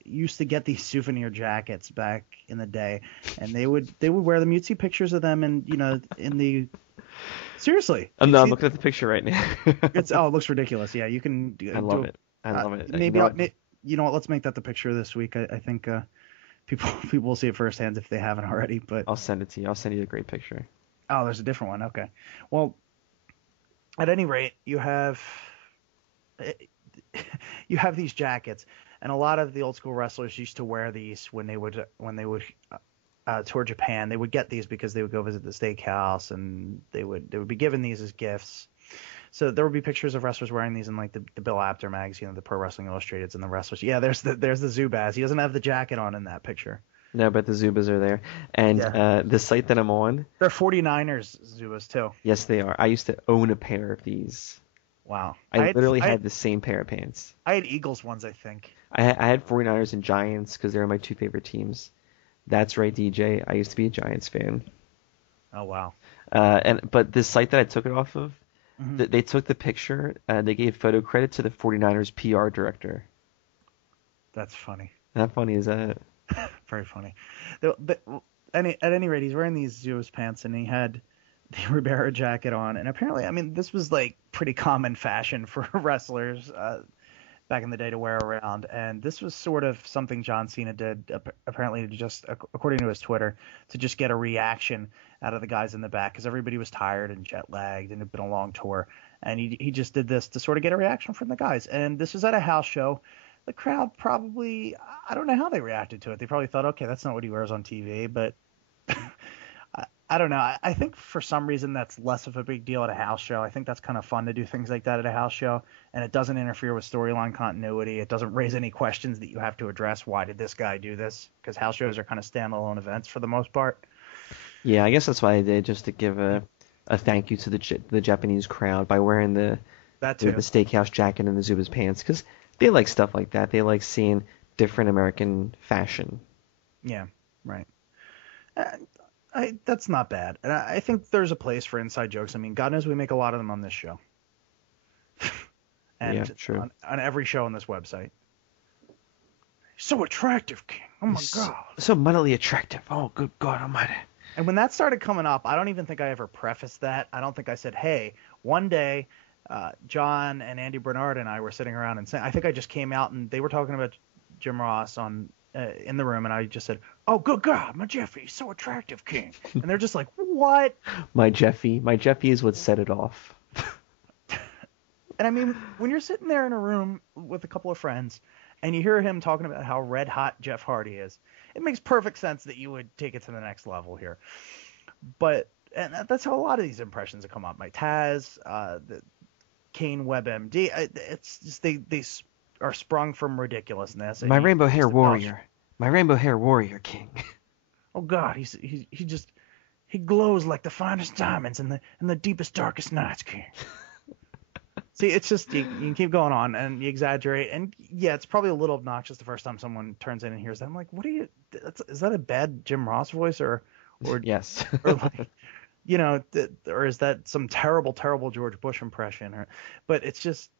get these souvenir jackets back in the day, and they would wear them. You'd see pictures of them, and in the seriously. I'm looking at the picture right now. It looks ridiculous. Yeah, you can. I love it. I love it. Maybe you know what? Let's make that the picture this week. I think people will see it firsthand if they haven't already. But I'll send it to you. I'll send you a great picture. Oh, there's a different one. Okay. Well, at any rate, you have these jackets, and a lot of the old school wrestlers used to wear these when they would tour Japan. They would get these because they would go visit the steakhouse, and they would be given these as gifts. So there would be pictures of wrestlers wearing these in like the Bill Apter magazine, the Pro Wrestling Illustrateds, and the wrestlers. Yeah, there's the Zubaz. He doesn't have the jacket on in that picture. No, but the Zubas are there. And Yeah. the site that I'm on, They're 49ers Zubas too. yes, they are. I used to own a pair of these. Wow. I literally had the same pair of pants. I had Eagles ones, I think. I had 49ers and Giants because they're my two favorite teams. That's right, DJ. I used to be a Giants fan. Oh wow. But this site that I took it off of, Mm-hmm. they took the picture. They gave photo credit to the 49ers PR director. That's funny. How funny is that? Very funny. At any rate, he's wearing these Zubas pants, and he had the Ribera jacket on. And apparently, I mean, this was like pretty common fashion for wrestlers back in the day to wear around. And this was sort of something John Cena did, apparently, to just, according to his Twitter, to just get a reaction out of the guys in the back because everybody was tired and jet lagged and had been a long tour. And he just did this to sort of get a reaction from the guys. And this was at a house show. The crowd probably, I don't know how they reacted to it. They probably thought, okay, that's not what he wears on TV, but I don't know. I think for some reason that's less of a big deal at a house show. I think that's kind of fun to do things like that at a house show, and it doesn't interfere with storyline continuity. It doesn't raise any questions that you have to address. Why did this guy do this? Because house shows are kind of standalone events for the most part. Yeah, I guess that's why I did, just to give a thank you to the Japanese crowd by wearing the steakhouse jacket and the Zubas pants, because they like stuff like that. They like seeing different American fashion. Yeah, right. That's not bad. And I think there's a place for inside jokes. I mean, God knows we make a lot of them on this show. And yeah, true. On every show on this website. So attractive, King. Oh, my God. So mightily attractive. Oh, good God almighty. And when that started coming up, I don't even think I ever prefaced that. I don't think I said, hey, one day John and Andy Bernard and I were sitting around and saying, I think I just came out and they were talking about Jim Ross in the room, and I just said, oh, good God, my Jeffy, so attractive, King. And they're just like, what? My Jeffy is what set it off. And I mean, when you're sitting there in a room with a couple of friends and you hear him talking about how red hot Jeff Hardy is, it makes perfect sense that you would take it to the next level here. But and that's how a lot of these impressions have come up. My Taz, the Kane WebMD, it's just they are sprung from ridiculousness. My rainbow hair warrior. My rainbow hair warrior, King. Oh God, he glows like the finest diamonds in the deepest, darkest nights, King. See, it's just you can keep going on and you exaggerate, and yeah, it's probably a little obnoxious the first time someone turns in and hears that. I'm like, what are you? Is that a bad Jim Ross voice or yes, or like, you know, or is that some terrible George Bush impression? But it's just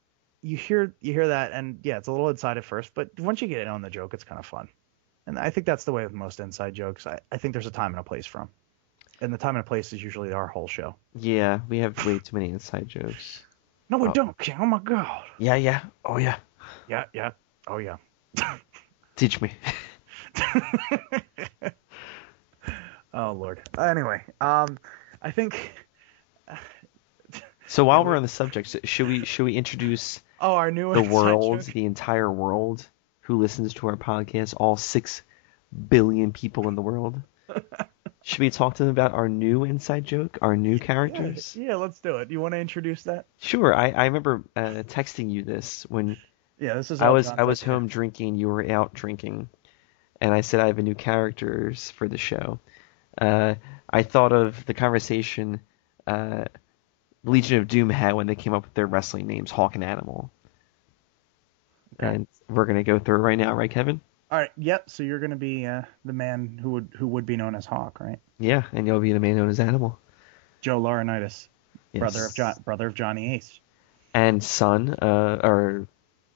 you hear that, and yeah, it's a little inside at first, but once you get in on the joke, it's kind of fun. And I think that's the way with most inside jokes. I think there's a time and a place for them, and the time and a place is usually our whole show. Yeah, we have way too many inside jokes. No, we don't, King. Oh my God. Yeah. Oh yeah. Yeah. Oh yeah. Teach me. Oh Lord. Anyway, I think. So while we're on the subject, should we introduce our new the world, joke? the entire world who listens to our podcast, all 6 billion people in the world? Should we talk to them about our new inside joke, our new characters? Yeah, let's do it. You want to introduce that? Sure. I remember texting you this when this is I was home drinking, you were out drinking, and I said I have a new characters for the show. I thought of the conversation Legion of Doom had when they came up with their wrestling names, Hawk and Animal. Okay. And we're going to go through it right now, right, Kevin? All right. Yep. So you're going to be the man who would be known as Hawk, right? Yeah, and you'll be the man known as Animal. Joe Laurinaitis, yes. brother of Johnny Ace, and son or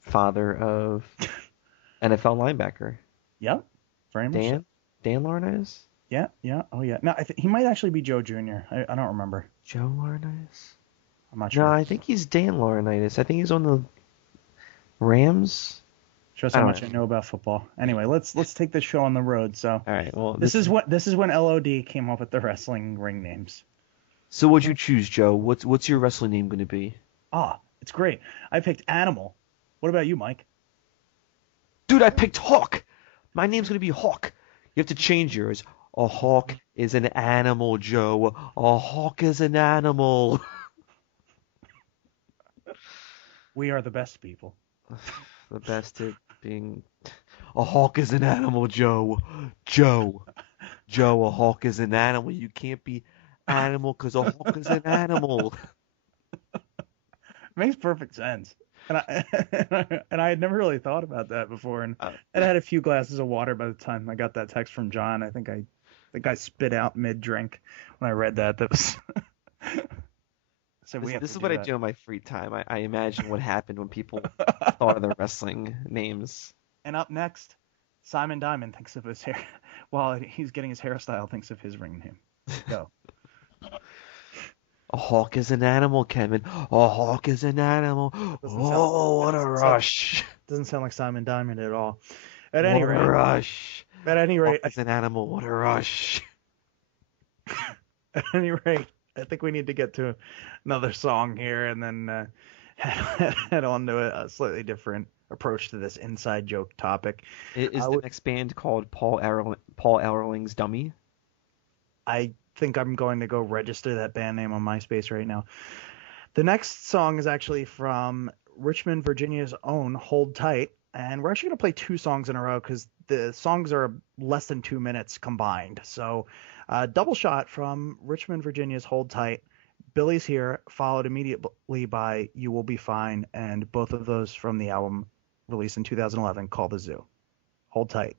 father of NFL linebacker. Yep. Very much. Dan Laurinaitis. Yeah. Oh yeah. No, he might actually be Joe Jr. I don't remember. Joe Laurinaitis. I'm not sure. No, I think he's Dan Laurinaitis. I think he's on the Rams. Shows how much I know about football. Anyway, let's take this show on the road. So, all right. Well, this is when LOD came up with the wrestling ring names. So, what'd you choose, Joe? What's your wrestling name going to be? It's great. I picked Animal. What about you, Mike? Dude, I picked Hawk. My name's going to be Hawk. You have to change yours. A hawk is an animal, Joe. A hawk is an animal. We are the best people. The best at being... A hawk is an animal, Joe. Joe. Joe, a hawk is an animal. You can't be animal because a hawk is an animal. Makes perfect sense. And I and I had never really thought about that before. And Uh, I had a few glasses of water by the time I got that text from John. I think I spit out mid-drink when I read that. That was so we have this to is what I that. do in my free time. I imagine what happened when people thought of their wrestling names. And up next, Simon Diamond thinks of his hair while he's getting his hairstyle. Thinks of his ring name. Go. A hawk is an animal, Kevin. A hawk is an animal. Oh, what a rush. Doesn't sound like Simon Diamond at all. At What any a rate, rush. at any rate, Hawk is an animal. What a rush. at any rate, I think we need to get to another song here and then head on to a slightly different approach to this inside joke topic. Is the next band called Paul Elling's Dummy? I think I'm going to go register that band name on MySpace right now. The next song is actually from Richmond, Virginia's own Hold Tight, and we're actually going to play two songs in a row because the songs are less than 2 minutes combined. So double shot from Richmond, Virginia's Hold Tight. Billy's Here, followed immediately by You Will Be Fine, and both of those from the album released in 2011 called The Zoo. Hold tight.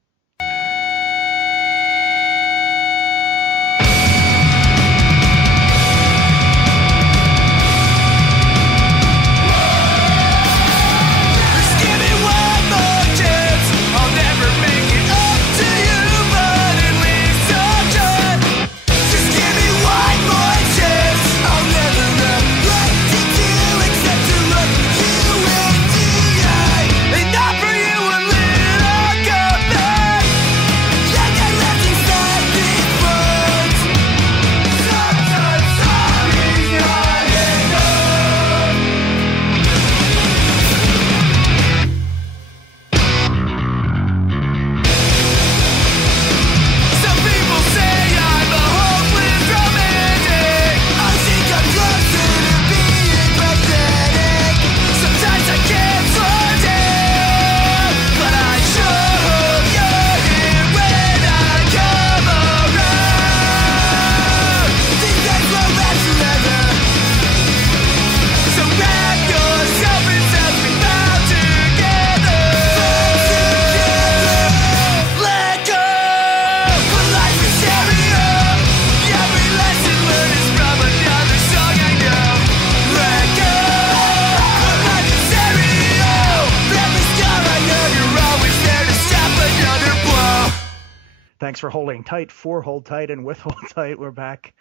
Thanks for holding tight for Hold Tight, and with Hold Tight, we're back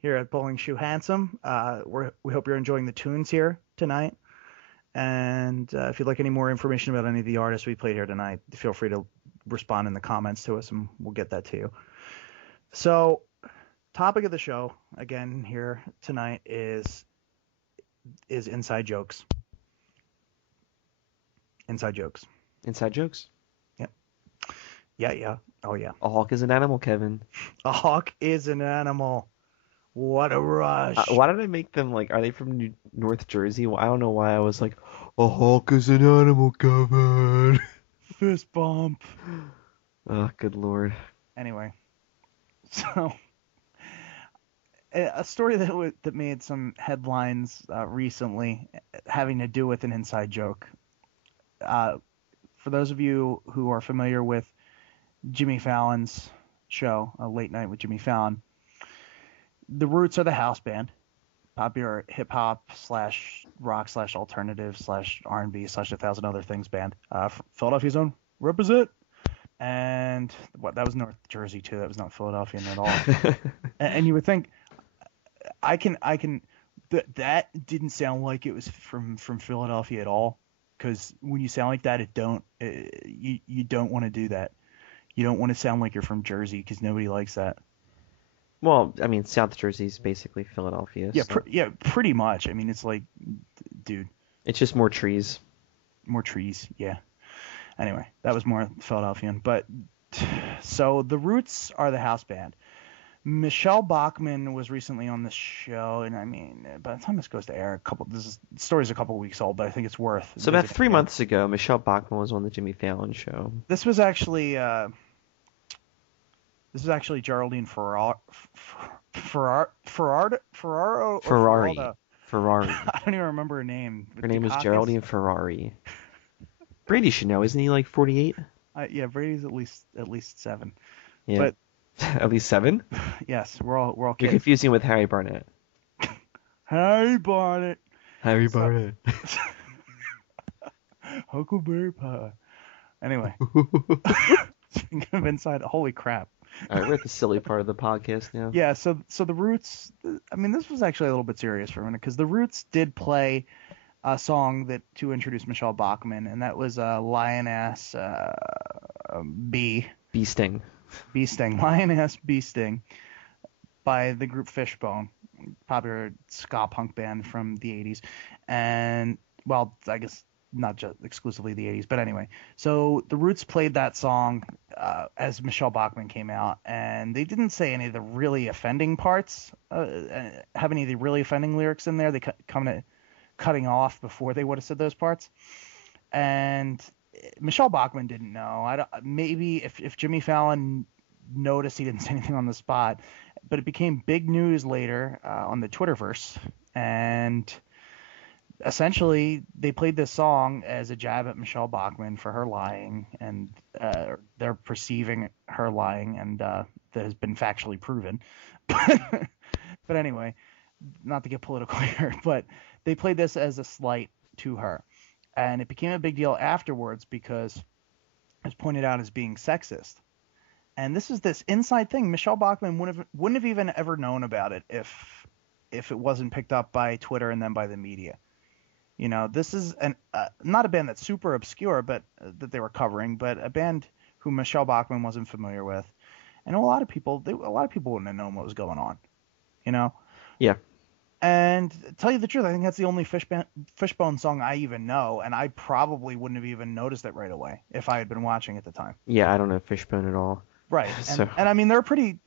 here at Bowling Shoe Handsome. We hope you're enjoying the tunes here tonight. And if you'd like any more information about any of the artists we played here tonight, feel free to respond in the comments to us, and we'll get that to you. So, topic of the show, again, here tonight is inside jokes. Inside jokes. Inside jokes? Yep. Yeah. Oh, yeah. A hawk is an animal, Kevin. A hawk is an animal. What a rush. Why did I make them like, are they from North Jersey? I don't know why I was like, a hawk is an animal, Kevin. Fist bump. Oh, good Lord. Anyway, so a story that made some headlines recently having to do with an inside joke. For those of you who are familiar with Jimmy Fallon's show, A Late Night with Jimmy Fallon, the Roots are the house band, popular hip hop / rock / alternative / R&B / 1,000 other things band. Philadelphia's own Represent. And that was North Jersey too. That was not Philadelphian at all. and you would think that didn't sound like it was from Philadelphia at all. Because when you sound like that, you don't want to do that. You don't want to sound like you're from Jersey because nobody likes that. Well, I mean, South Jersey's basically Philadelphia. Yeah, so. Pretty much. I mean, it's like, dude. It's just more trees. More trees, yeah. Anyway, that was more Philadelphian. But so the Roots are the house band. Michelle Bachmann was recently on the show, and I mean, by the time this goes to air, the story's a couple weeks old, but I think it's worth So about visiting 3 again. months ago, Michelle Bachmann was on the Jimmy Fallon show. This was actually Geraldine Ferraro or Ferrari. Ferraldo. Ferrari. I don't even remember her name. Her name is Dukakis? Geraldine Ferrari. Brady should know, isn't he like 48? Yeah, Brady's at least 7. Yeah. But At least 7? yes, we're all You're kids. confusing with Harry Barnett. Harry Barnett. Harry Barnett. Huckleberry pie. Anyway, speaking of inside, holy crap. All right, we're at the silly part of the podcast now. Yeah, so the Roots. I mean, this was actually a little bit serious for a minute because the Roots did play a song to introduce Michelle Bachmann, and that was Lioness Bee Sting. Bee Sting, Lioness Bee Sting, by the group Fishbone, popular ska punk band from the 80s, and well, I guess not just exclusively the 80s, but anyway. So the Roots played that song as Michelle Bachmann came out, and they didn't say any of the really offending parts, have any of the really offending lyrics in there. They cutting off before they would have said those parts, and Michelle Bachmann didn't know. Maybe if Jimmy Fallon noticed, he didn't say anything on the spot, but it became big news later on the Twitterverse, and essentially they played this song as a jab at Michelle Bachmann for her lying, and they're perceiving her lying, and that has been factually proven. But anyway, not to get political here, but they played this as a slight to her. And it became a big deal afterwards because it was pointed out as being sexist. And this is this inside thing. Michelle Bachmann wouldn't have even ever known about it if it wasn't picked up by Twitter and then by the media. You know, this is not a band that's super obscure, but that they were covering, but a band who Michelle Bachmann wasn't familiar with. And a lot of people wouldn't have known what was going on. You know? Yeah. And to tell you the truth, I think that's the only Fishbone song I even know, and I probably wouldn't have even noticed it right away if I had been watching at the time. Yeah, I don't know Fishbone at all. Right, So- and I mean they're a pretty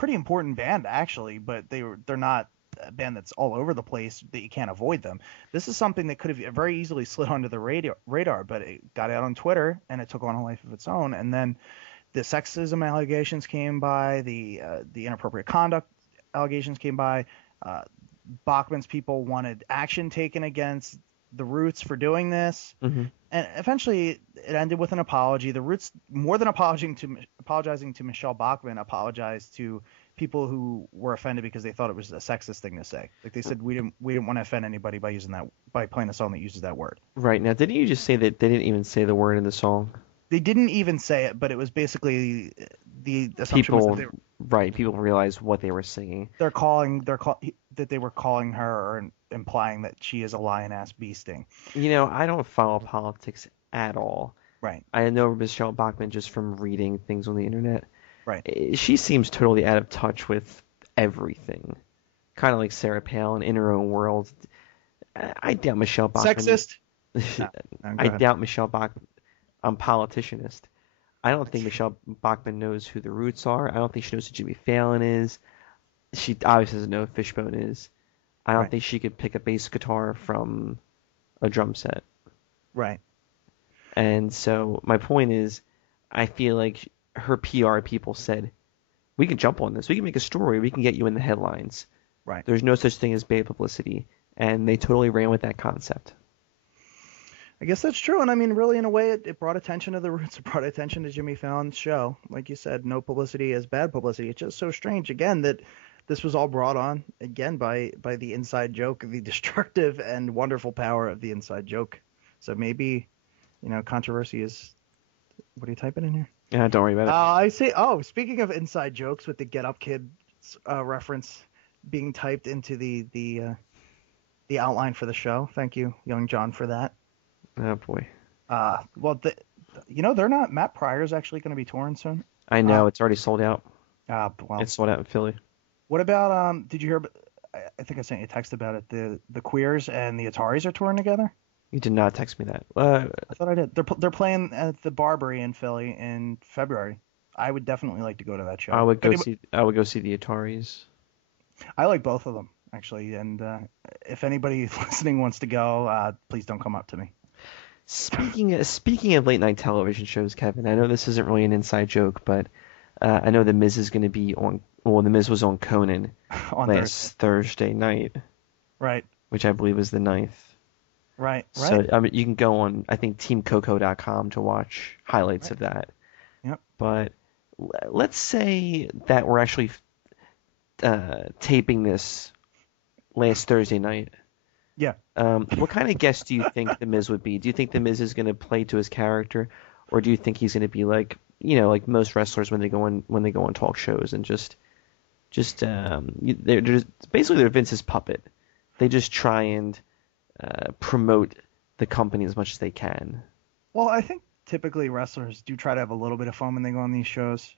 important band actually, but they're not a band that's all over the place that you can't avoid them. This is something that could have very easily slid under the radar, but it got out on Twitter and it took on a life of its own. And then the sexism allegations came by, the inappropriate conduct allegations came by. Bachmann's people wanted action taken against the Roots for doing this, Mm-hmm. and eventually it ended with an apology. The Roots, more than apologizing to Michelle Bachmann, apologized to people who were offended because they thought it was a sexist thing to say. Like they said, we didn't want to offend anybody by playing a song that uses that word. Right. Now, didn't you just say that they didn't even say the word in the song? They didn't even say it, but it was basically the assumption was that people realized what they were singing. that they were calling her or implying that she is a lioness bee sting. You know, I don't follow politics at all. Right. I know Michelle Bachmann just from reading things on the internet. Right. She seems totally out of touch with everything. Kind of like Sarah Palin in her own world. I doubt Michelle Bachmann. Sexist? No, go I ahead. doubt Michelle Bachmann. I'm politicianist. I don't think Michelle Bachmann knows who the Roots are. I don't think she knows who Jimmy Fallon is. She obviously doesn't know who Fishbone is. I don't Right. think she could pick a bass guitar from a drum set. Right. And so my point is, I feel like her PR people said, we can jump on this. We can make a story. We can get you in the headlines. Right. There's no such thing as bad publicity. And they totally ran with that concept. I guess that's true. And I mean, really, in a way, it brought attention to the Roots. It brought attention to Jimmy Fallon's show. Like you said, no publicity is bad publicity. It's just so strange, again, that this was all brought on, again, by the inside joke, the destructive and wonderful power of the inside joke. So maybe, controversy is... What are you typing in here? Yeah, don't worry about it. I see. Oh, speaking of inside jokes, with the Get Up Kid reference being typed into the outline for the show. Thank you, young John, for that. Oh, boy. Well, they're not. Matt Pryor's actually going to be touring soon. I know. It's already sold out. Well, It's sold out in Philly. what about did you hear? I think I sent you a text about it. The Queers and the Ataris are touring together. You did not text me that. I thought I did. They're playing at the Barbary in Philly in February. I would definitely like to go to that show. I would go see the Ataris. I like both of them actually, and if anybody listening wants to go, please don't come up to me. Speaking of late night television shows, Kevin, I know this isn't really an inside joke, but I know the Miz is going to be on. Well, the Miz was on Conan last Thursday night, right? Which I believe is the 9th. Right. So I mean, you can go on, I think, TeamCoco.com to watch highlights of that. Yep. But let's say that we're actually taping this last Thursday night. Yeah. What kind of guest do you think the Miz would be? Do you think the Miz is going to play to his character, or do you think he's going to be like most wrestlers when they go on talk shows and they're basically Vince's puppet. They just try and promote the company as much as they can. Well, I think typically wrestlers do try to have a little bit of fun when they go on these shows.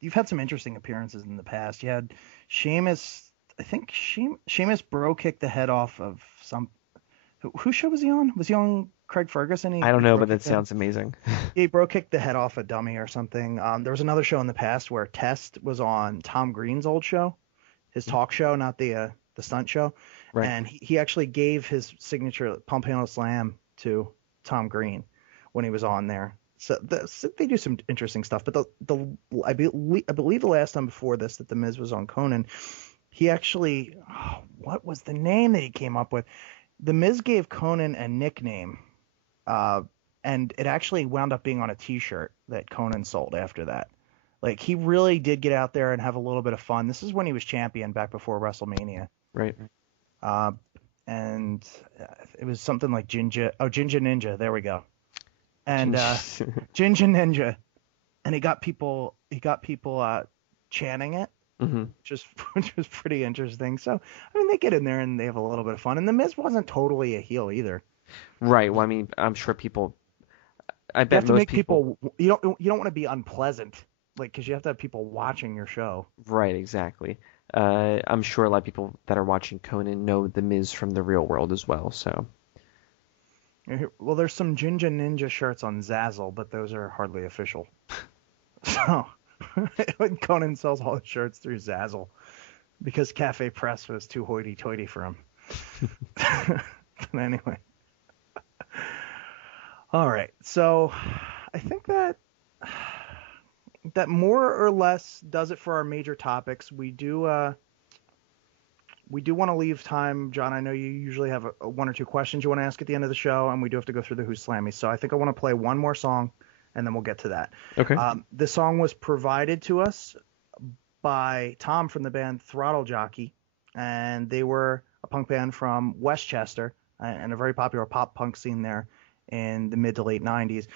You've had some interesting appearances in the past. You had Sheamus. I think Sheamus bro-kicked the head off of some... Whose show was he on? Was he on Craig Ferguson? I don't know, but that sounds amazing. He bro-kicked the head off a dummy or something. There was another show in the past where Test was on Tom Green's old show, his talk show, not the stunt show. Right. And he actually gave his signature pump handle slam to Tom Green when he was on there. So they do some interesting stuff. But I believe the last time before this that the Miz was on Conan, he actually, what was the name that he came up with? The Miz gave Conan a nickname, and it actually wound up being on a T-shirt that Conan sold after that. Like, he really did get out there and have a little bit of fun. This is when he was champion back before WrestleMania. Right. And it was something like Ginger Ninja. There we go. And Ginger Ninja, and he got people chanting it. Mm-hmm. Which was pretty interesting. So, I mean, they get in there and they have a little bit of fun. And The Miz wasn't totally a heel either. Right. Well, I mean, I'm sure people. I bet you have to most make people. You don't want to be unpleasant, like, because you have to have people watching your show. Right. Exactly. I'm sure a lot of people that are watching Conan know The Miz from the real world as well. So. Well, there's some Ginger Ninja shirts on Zazzle, but those are hardly official. So. Conan sells all the shirts through Zazzle because Cafe Press was too hoity-toity for him. But anyway. All right. So I think that more or less does it for our major topics. We do want to leave time. John, I know you usually have one or two questions you want to ask at the end of the show, and we do have to go through the Who Slammy. So I think I want to play one more song, and then we'll get to that. Okay. This song was provided to us by Tom from the band Throttle Jockey, and they were a punk band from Westchester and a very popular pop punk scene there in the mid to late 90s.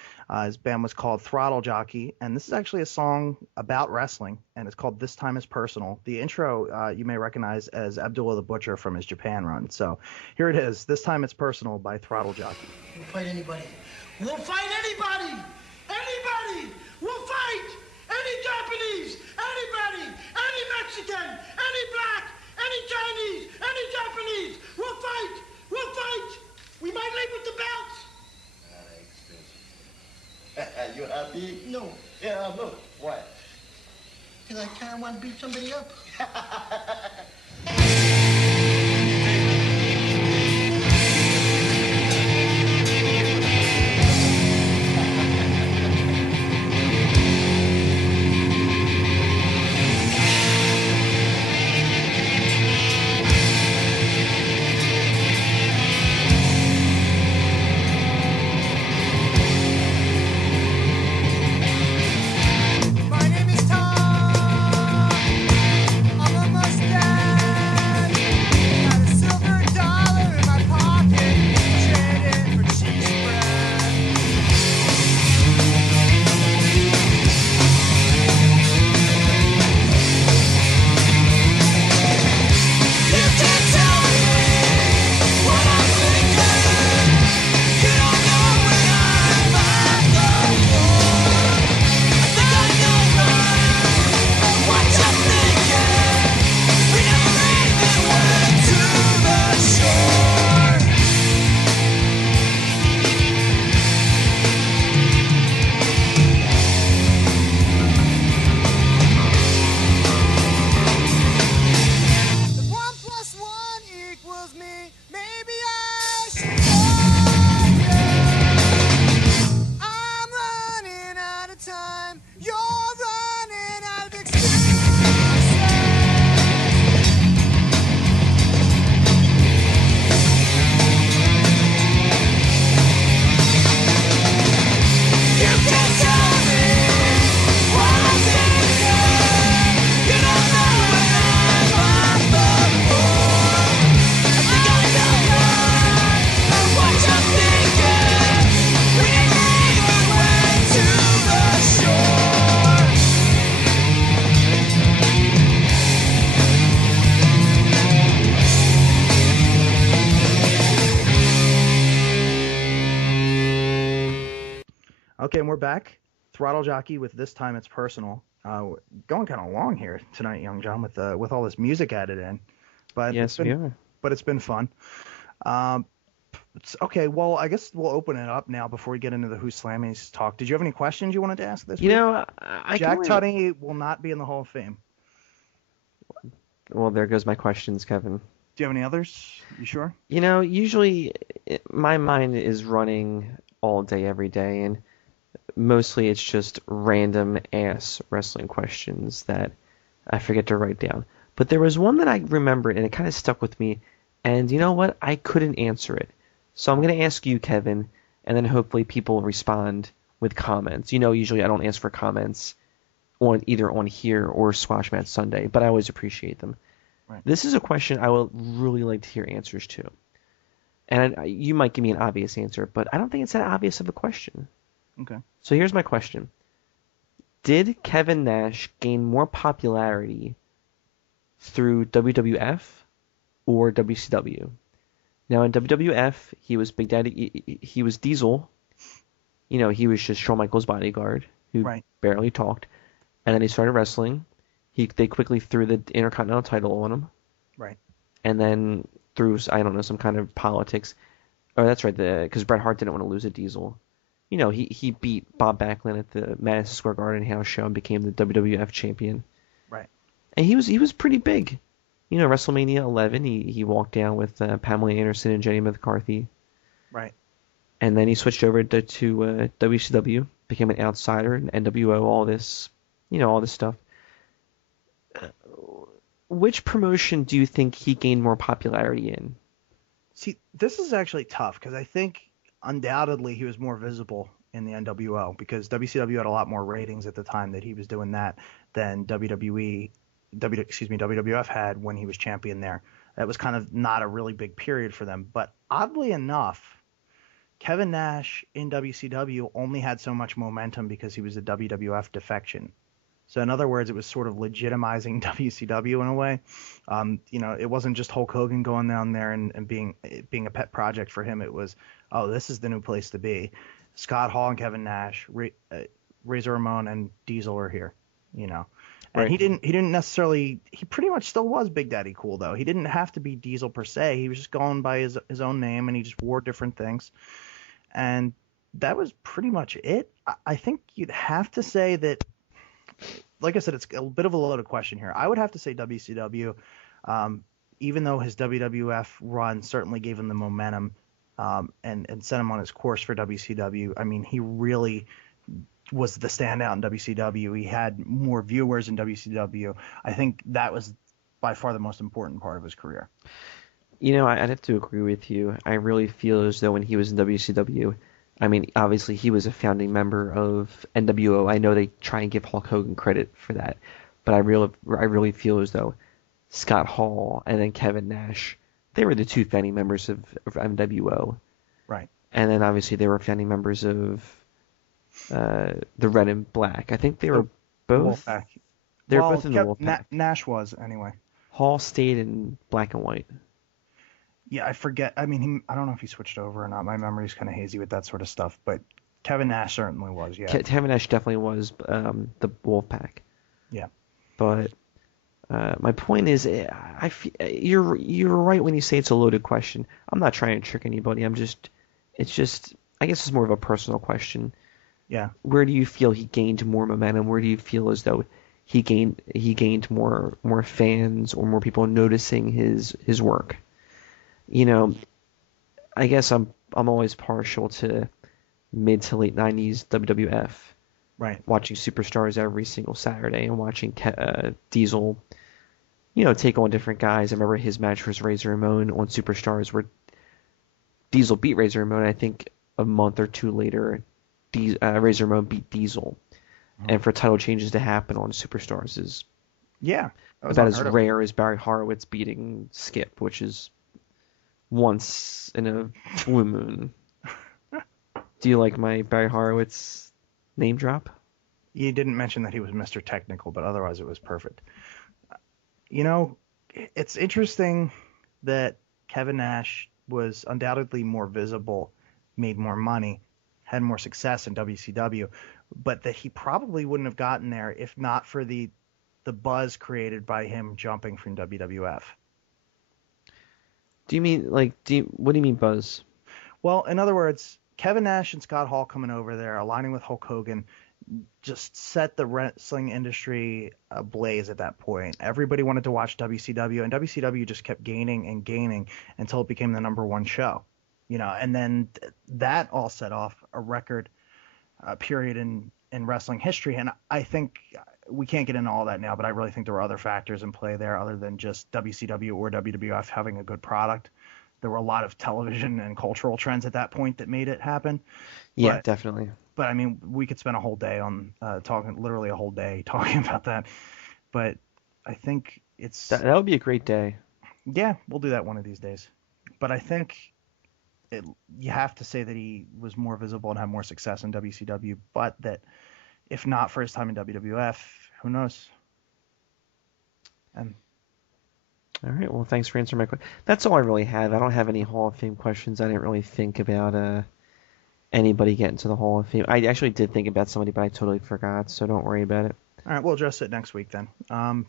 His band was called Throttle Jockey, and this is actually a song about wrestling, and it's called This Time Is Personal. The intro you may recognize as Abdullah the Butcher from his Japan run. So here it is, This Time It's Personal by Throttle Jockey. We'll fight anybody. We'll fight anybody! Anybody! We'll fight! Any Japanese! Anybody! Any Mexican! Any black! Any Chinese! Any Japanese! We'll fight! We'll fight! We might leave with the belts! You happy? No. Yeah, no. Why? Because I kind of want to beat somebody up. My name is Tom. I'm a mustache. Okay, and we're back. Throttle Jockey with This Time It's Personal. Going kind of long here tonight, Young John, with all this music added in. But Yes, we are. But it's been fun. Okay, well, I guess we'll open it up now before we get into the Who Slammies talk. Did you have any questions you wanted to ask this week? You know, I Jack can Tunney will not be in the Hall of Fame. Well, there goes my questions, Kevin. Do you have any others? You sure? You know, usually my mind is running all day, every day, and mostly it's just random ass wrestling questions that I forget to write down. But there was one that I remembered, and it kind of stuck with me, and you know what? I couldn't answer it. So I'm going to ask you, Kevin, and then hopefully people respond with comments. You know, usually I don't ask for comments either on here or Squash Match Sunday, but I always appreciate them. Right. This is a question I would really like to hear answers to. And you might give me an obvious answer, but I don't think it's that obvious of a question. Okay. So here's my question. Did Kevin Nash gain more popularity through WWF or WCW? Now in WWF, he was Big Daddy, he was Diesel. You know, he was just Shawn Michaels' bodyguard who barely talked. And then he started wrestling. They quickly threw the Intercontinental title on him. Right. And then through, I don't know, some kind of politics. Oh, that's right, because Bret Hart didn't want to lose a Diesel. You know, he beat Bob Backlund at the Madison Square Garden house show and became the WWF champion. Right. And he was pretty big. You know, WrestleMania 11, he walked down with Pamela Anderson and Jenny McCarthy. Right. And then he switched over to WCW, became an outsider, NWO, all this stuff. Which promotion do you think he gained more popularity in? See, this is actually tough because I think undoubtedly he was more visible in the NWO because WCW had a lot more ratings at the time that he was doing that than WWF had when he was champion there. That was kind of not a really big period for them. But oddly enough, Kevin Nash in WCW only had so much momentum because he was a WWF defection. So in other words, it was sort of legitimizing WCW in a way. You know, it wasn't just Hulk Hogan going down there and being a pet project for him. It was, oh, this is the new place to be. Scott Hall and Kevin Nash, Razor Ramon and Diesel are here. You know, and he didn't necessarily. He pretty much still was Big Daddy Cool though. He didn't have to be Diesel per se. He was just going by his own name and he just wore different things. And that was pretty much it. I think you'd have to say that. Like I said, it's a bit of a loaded question here. I would have to say WCW, even though his WWF run certainly gave him the momentum and set him on his course for WCW. I mean, he really was the standout in WCW. He had more viewers in WCW. I think that was by far the most important part of his career. You know, I'd have to agree with you. I really feel as though when he was in WCW, I mean, obviously he was a founding member of NWO. I know they try and give Hulk Hogan credit for that, but I really feel as though Scott Hall and then Kevin Nash, they were the two founding members of NWO. Right. And then obviously they were founding members of the Red and Black. I think they were both. Wolfpack. They were both in the Wolfpack. Nash was anyway. Hall stayed in Black and White. Yeah, I forget. I mean, I don't know if he switched over or not. My memory's kind of hazy with that sort of stuff. But Kevin Nash certainly was, yeah. Kevin Nash definitely was the Wolfpack. Yeah. But my point is, you're right when you say it's a loaded question. I'm not trying to trick anybody. I guess it's more of a personal question. Yeah. Where do you feel he gained more momentum? Where do you feel as though he gained more fans or more people noticing his work? You know, I guess I'm always partial to mid to late 90s WWF. Right. Watching Superstars every single Saturday and watching Diesel, you know, take on different guys. I remember his match was Razor Ramon on Superstars where Diesel beat Razor Ramon. I think a month or two later, Razor Ramon beat Diesel, and for title changes to happen on Superstars is Yeah, that was about as unheard of. rare as Barry Horowitz beating Skip, which is once in a blue moon. Do you like my Barry Horowitz name drop? You didn't mention that he was Mr. Technical, but otherwise it was perfect. You know, it's interesting that Kevin Nash was undoubtedly more visible, made more money, had more success in WCW, but that he probably wouldn't have gotten there if not for the buzz created by him jumping from WWF. Do you mean what do you mean buzz? Well, in other words, Kevin Nash and Scott Hall coming over there, aligning with Hulk Hogan, just set the wrestling industry ablaze at that point. Everybody wanted to watch WCW, and WCW just kept gaining and gaining until it became the number one show. You know, and then that all set off a record period in wrestling history. And I think we can't get into all that now, but I really think there were other factors in play there other than just WCW or WWF having a good product. There were a lot of television and cultural trends at that point that made it happen. Yeah, definitely. But I mean, we could spend a whole day on literally a whole day talking about that. But I think it's that would be a great day. Yeah, we'll do that one of these days. But I think you have to say that he was more visible and had more success in WCW, but that if not for his time in WWF, who knows? All right. Well, thanks for answering my question. That's all I really have. I don't have any Hall of Fame questions. I didn't really think about anybody getting to the Hall of Fame. I actually did think about somebody, but I totally forgot, so don't worry about it. All right, we'll address it next week then. How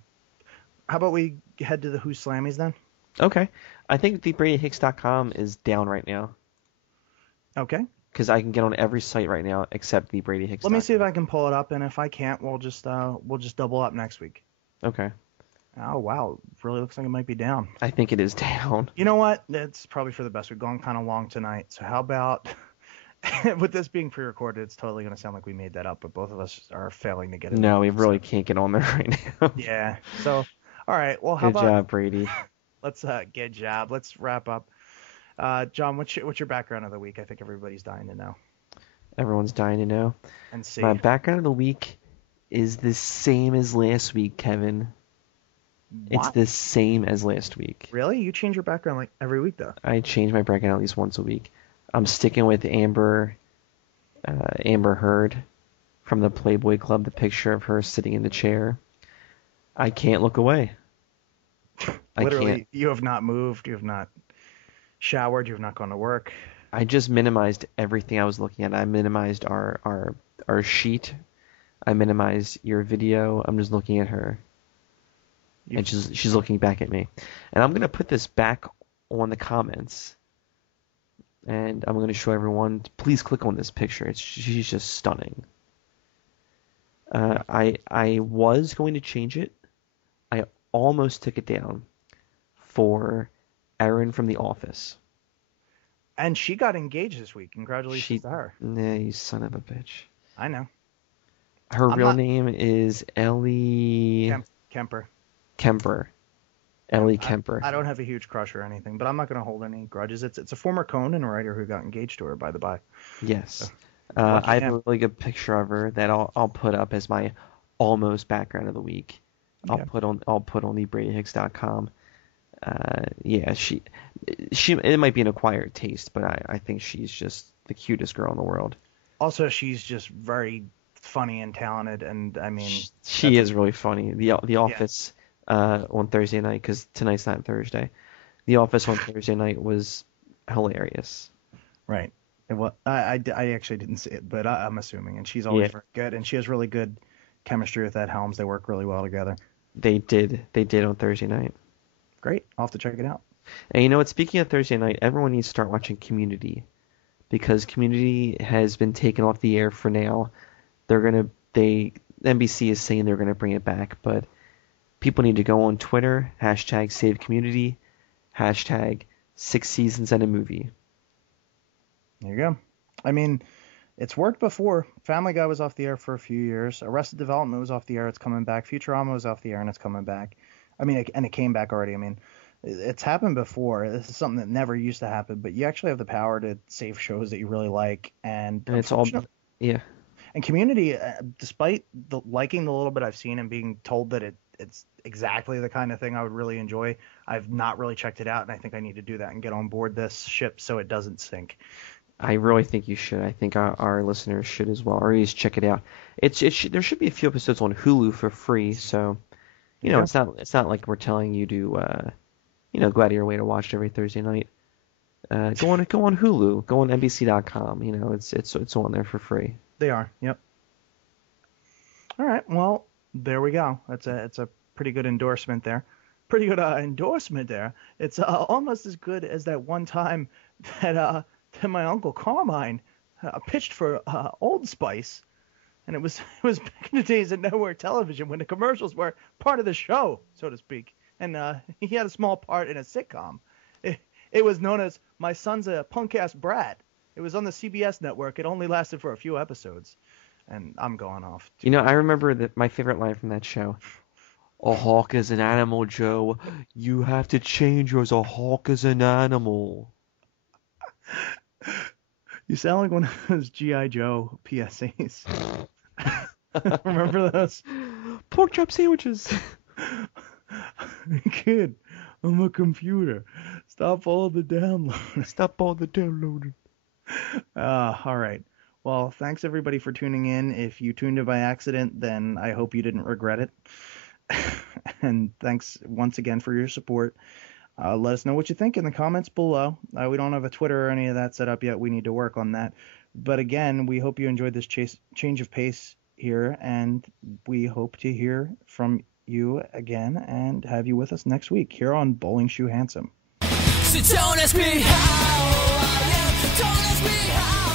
about we head to the Who Slammies then? Okay. I think thebradyhicks.com is down right now. Okay. Because I can get on every site right now except thebradyhicks.com. Let me see if I can pull it up, and if I can't, we'll just double up next week. Okay. Oh, wow. It really looks like it might be down. I think it is down. You know what? That's probably for the best. We've gone kind of long tonight. So how about, with this being pre-recorded, it's totally going to sound like we made that up, but both of us are failing to get it. No, we really can't get on there right now. Yeah. So, all right. Well, how Good about... job, Brady. Let's good job. Let's wrap up. John, what's your background of the week? I think everybody's dying to know. Everyone's dying to know. And see. My background of the week is the same as last week, Kevin. What? It's the same as last week. Really? You change your background like every week, though. I change my background at least once a week. I'm sticking with Amber Heard from the Playboy Club, the picture of her sitting in the chair. I can't look away. Literally, I can't. You have not moved. You have not showered. You have not gone to work. I just minimized everything I was looking at. I minimized our sheet. I minimized your video. I'm just looking at her. And she's looking back at me. And I'm going to put this back on the comments. And I'm going to show everyone. Please click on this picture. She's just stunning. I was going to change it. I almost took it down for Erin from The Office. And she got engaged this week. Congratulations to her. Nah, you son of a bitch. I know. Her real name is Ellie... Kemper. Ellie Kemper. I don't have a huge crush or anything, but I'm not going to hold any grudges. It's a former Conan writer who got engaged to her, by the by. Yes. I have a really good picture of her that I'll put up as my almost background of the week. I'll put on thebradyhicks.com. Yeah, she it might be an acquired taste, but I think she's just the cutest girl in the world. Also, she's just very funny and talented, and I mean, she is really funny. The Office on Thursday night, because tonight's not Thursday. The Office on Thursday night was hilarious. Right. Well, I actually didn't see it, but I'm assuming, and she's always very good, and she has really good chemistry with Ed Helms. They work really well together. They did on Thursday night. Great. I'll have to check it out. And you know what? Speaking of Thursday night, everyone needs to start watching Community, because Community has been taken off the air for now. NBC is saying they're gonna bring it back, but people need to go on Twitter, #SaveCommunity, #6 seasons and a movie. There you go. I mean, it's worked before. Family Guy was off the air for a few years. Arrested Development was off the air. It's coming back. Futurama was off the air, and it's coming back. I mean, and it came back already. I mean, it's happened before. This is something that never used to happen, but you actually have the power to save shows that you really like. And it's all Yeah. And Community, despite liking the little bit I've seen and being told that it's exactly the kind of thing I would really enjoy, I've not really checked it out, and I think I need to do that and get on board this ship so it doesn't sink. I really think you should. I think our listeners should as well, or at least check it out. There should be a few episodes on Hulu for free, so Yeah. it's not like we're telling you to go out of your way to watch it every Thursday night. Go on Hulu, go on NBC.com. It's on there for free. They are. Yep. All right. Well, there we go. It's a pretty good endorsement there. Pretty good endorsement there. It's almost as good as that one time that my Uncle Carmine pitched for Old Spice, and it was back in the days of network television when the commercials were part of the show, so to speak, and he had a small part in a sitcom. It was known as My Son's a Punk-Ass Brat. It was on the CBS network. It only lasted for a few episodes, and I'm going off. I remember that my favorite line from that show. A hawk is an animal, Joe. You have to change yours. A hawk is an animal. You sound like one of those G.I. Joe PSAs. Remember those? Pork chop sandwiches. Kid, I'm a computer. Stop all the downloading. Stop all the downloading. All right. Well, thanks everybody for tuning in. If you tuned in by accident, then I hope you didn't regret it. And thanks once again for your support. Let us know what you think in the comments below. We don't have a Twitter or any of that set up yet. We need to work on that. But again, we hope you enjoyed this change of pace here, and we hope to hear from you again and have you with us next week here on Bowling Shoe Handsome. So don't ask me how I am, don't ask me how